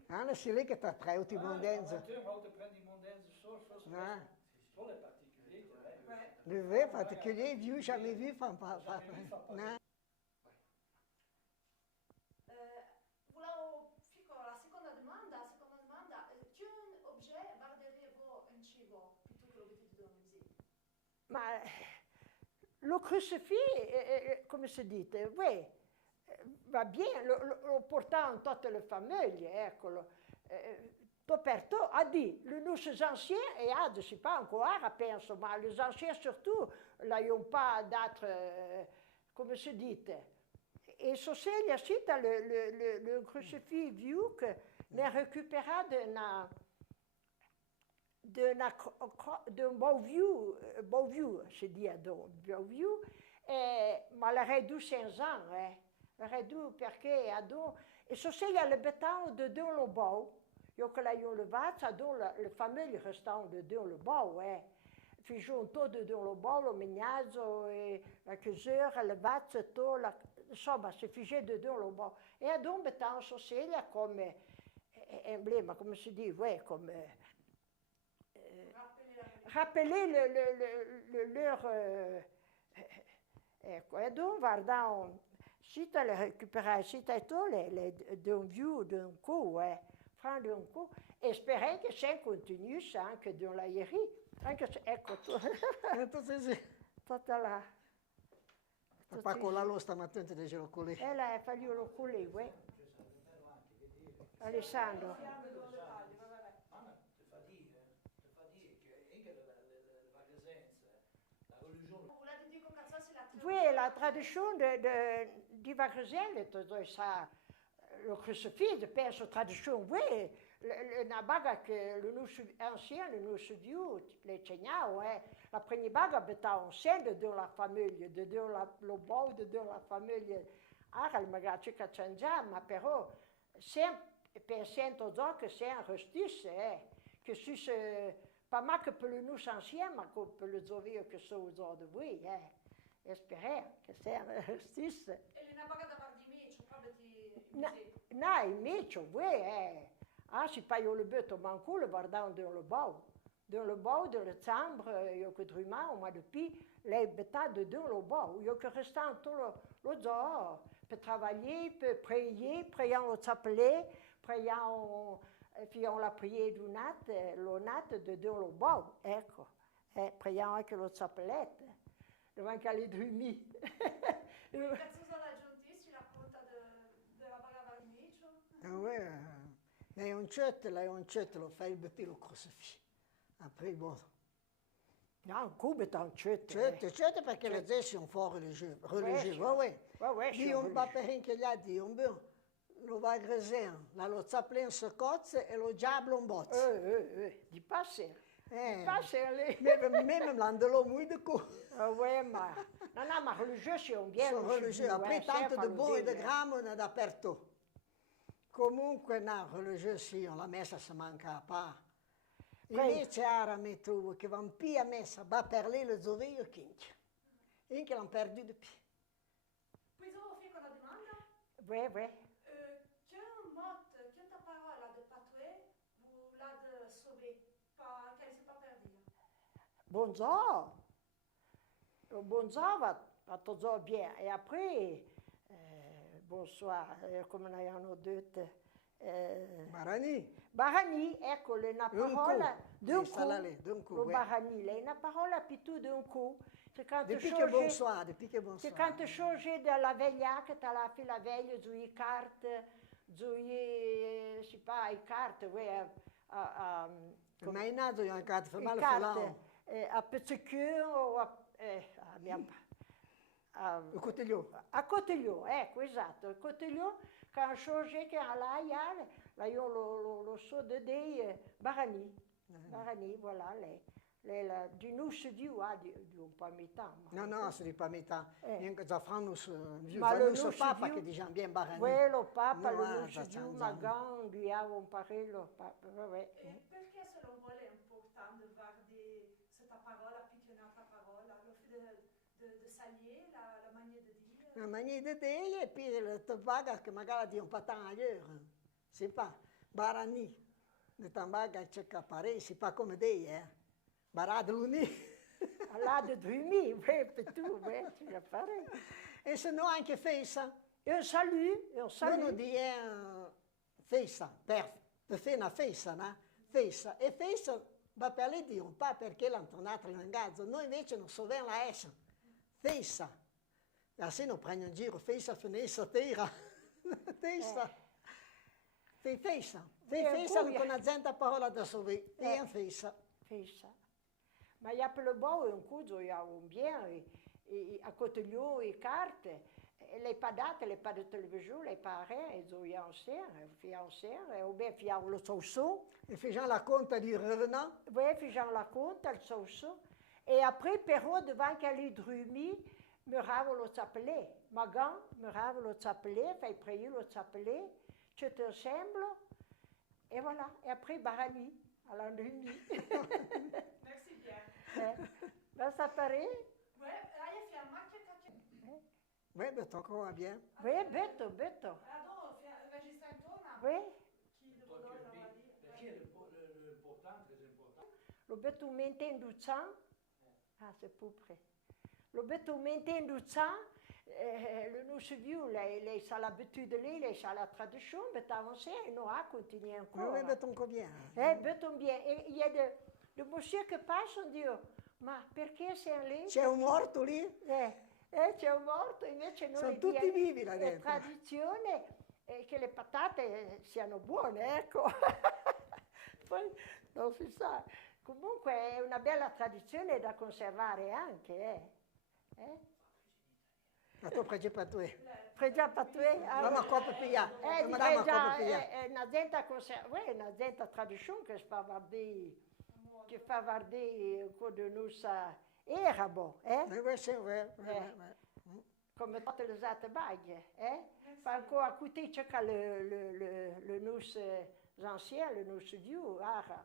Anna si lì che tra tre ultimi mondenze. Le vrai particulier, vieux, jamais vu, Volevo fare la seconda domanda. Quel objet guarderez-vous en chez vous plutôt que l'objet de musée? Ma le crucifix, come si dice? Oui, va bien, lo portavano tutte le famiglie, eccolo. Dappertutto, a dire, les anciens, et je ne sais pas encore, penso, ma les anciens surtout, n'ont pas d'être, come si dice? Et Sicilia cita le crucifix vieux que ne récupéra d'un beau vieux, je dis donc, beau vieux, ma la réduit 5 ans, la réduit perché e Sicilia le bettano de dans le beau, io che l'ho levato, le famiglie restavano de dans le beau, Figion tutto de dans le beau, lo megnazzo, la chiusura, le vazzo, insomma, si fece de dans le beau. E adon bettano Sicilia come emblema, come si dice, come... rappeler leur... ecco, e donc guardavo, si tu le récupérais, si tu d'un vieux, d'un coup, prendre d'un coup, e sperare che ça continue anche dans la ieri, anche se, ecco, tutta là. Papà con la lo stamattina ti dice lo colè. Ella è fallo lo colè, oui. Alessandro. Oui, la tradition du Vagresel, ça, le crucifix, penso tradition, oui. La baga che le nostro ancien, le nostro Dio, le cegnao, la prima baga beta ancien de la famiglia, de lo bau de la famiglia. Ara magari ci cacciangia, ma però sempre pensando già che sia un giustizia, che si pas mal que per le nous anciens, ma que per le zovio che sono aujourd'hui, Speriamo che sia una giustizia. E le baga da Vardimeccio, proprio di... No, invece, oui, si paio le bœuf au banco, le bardant dans le bau. Dans le bau, dans le chambre, io che druima, ma depuis, les bêtas de dans le bau. Io che restant tout le jour, per travailler, per prier, priant au chapelet, priant, fiant la prière du nat, le nat de dans le bau, ecco. Priant anche lo chapelet, dove anche alle drumi. Cazzo la giuntisci la punta della baga Vardimeccio? Lei un cetto, lo fai il bettino crucifix. Après, bon. No, come tanto Cetto perché le zesi sono fuori religioso. Oui. Di un paperin che gli ha di un bel, lo va a greser, lo zapplen se cozze e lo diablo un bozze. Di passe. Même l'andelo muito de co. Oui, ma religieux sono bien. Sono religiosi, après tanto de bon e de gramo dappertutto. Comunque, no, religiosi, la messa si manca pas. Invece ara mi trovo che van più a messa, va per lì le zovio kinch. Inche l'hanno perduto più. Poi devo fare una domanda? Oui. Quel mot, quelle parola de patoué vous l'a de sauver, qu'elle ne s'est pas perdue? Bonjour. Bonjour va toujours bien. Et après, bonsoir, come ne hanno detto. Barani, ecco, una parola d'un coup. Lo barani, è una parola più d'un coup. Depuis que bonsoir. C'est quand tu changes de la veglia, que tu as fait la veille, tu as carte, je sais pas, carte, oui. Ma in nato io anche fa male a pezzacchio, a cotigliò, ecco, esatto, il cotigliò, quand change che là io lo so de dei Barani, voilà, du nous se dit, di un po' a metà. No, se di pas metà. Già fanno ma le nous papa che diciamo bien Barani. Oui, le papa, le nous se dit, Magan, lui a un pareil, le papa, ouais. Et perché selon voi è importante de guarder cette parole più che un'altra parola, le fait de s'allier, la manière de dire? La manière de dire, et puis le tabac che magari di un patin ailleurs. C'est pas Barani. Le tabac c'è capare, c'est pas comme dire, Barade l'uni. Là de drumi, oui, tout, oui, tu l'as pareil. E se no anche fessa. Un salut. Non dire fessa, per fare una fessa, no? Fessa. E fessa va per le dire un po' perché l'hanno tornata in ragazzo. Noi invece non sappiamo la essa. Fessa. Se non prendi in giro, fessa, finestra, terra. Fessa. Fessa. Fessa con una gente parola da sove. E fessa. Fessa. Ma il y a per le beau un cudo, il y a un bien, et à côté de lui, et carte, les pas date, les pas de télévision, les pas rien, et il y a un serre, ou bien il y a le sauceau. Et faisant la compte du revenant. Oui, faisant la compte, le sauceau. Et après, Perrault, devant qu'elle est drumi, me rave le chapelet. Magan, me rave le chapelet, fait prier le chapelet, tu te ressembles, et voilà. Et après, Barani, à la drumi. Merci bien. Ben, ça paraît? Oui, là, il y a un match. Oui, mais t'en crois bien. Oui, betto. Alors, registrare intorno. Oui. Chi dopo la Perché l'importante è importante. Lo betto mentendo ciò. C'est plus près. Le betto mentendo ciò, le nostro Dio, lei sa l'abitudine lì, lei sa la tradizione, mais avancé, et nous a continué encore. Oui, mais t'en crois bien. Betto bien. Et il y a de monsieur qui passe, on dit, ma perché sei lì? C'è un morto lì? C'è un morto, invece noi sono tutti vivi là dentro. La tradizione è che le patate siano buone, ecco. Poi non si sa. Comunque è una bella tradizione da conservare anche, Ma tu prendi patue. Pregia patue. Ma coppa pia. Di Madame pregia coppa pia. un'azienda un'azienda tradizione che fa guardare quando noi era buono, Oui, c'est vrai. come tutte le altre baglie, fa ancora a cui c'è le nous anciens, le nous vieux, ara.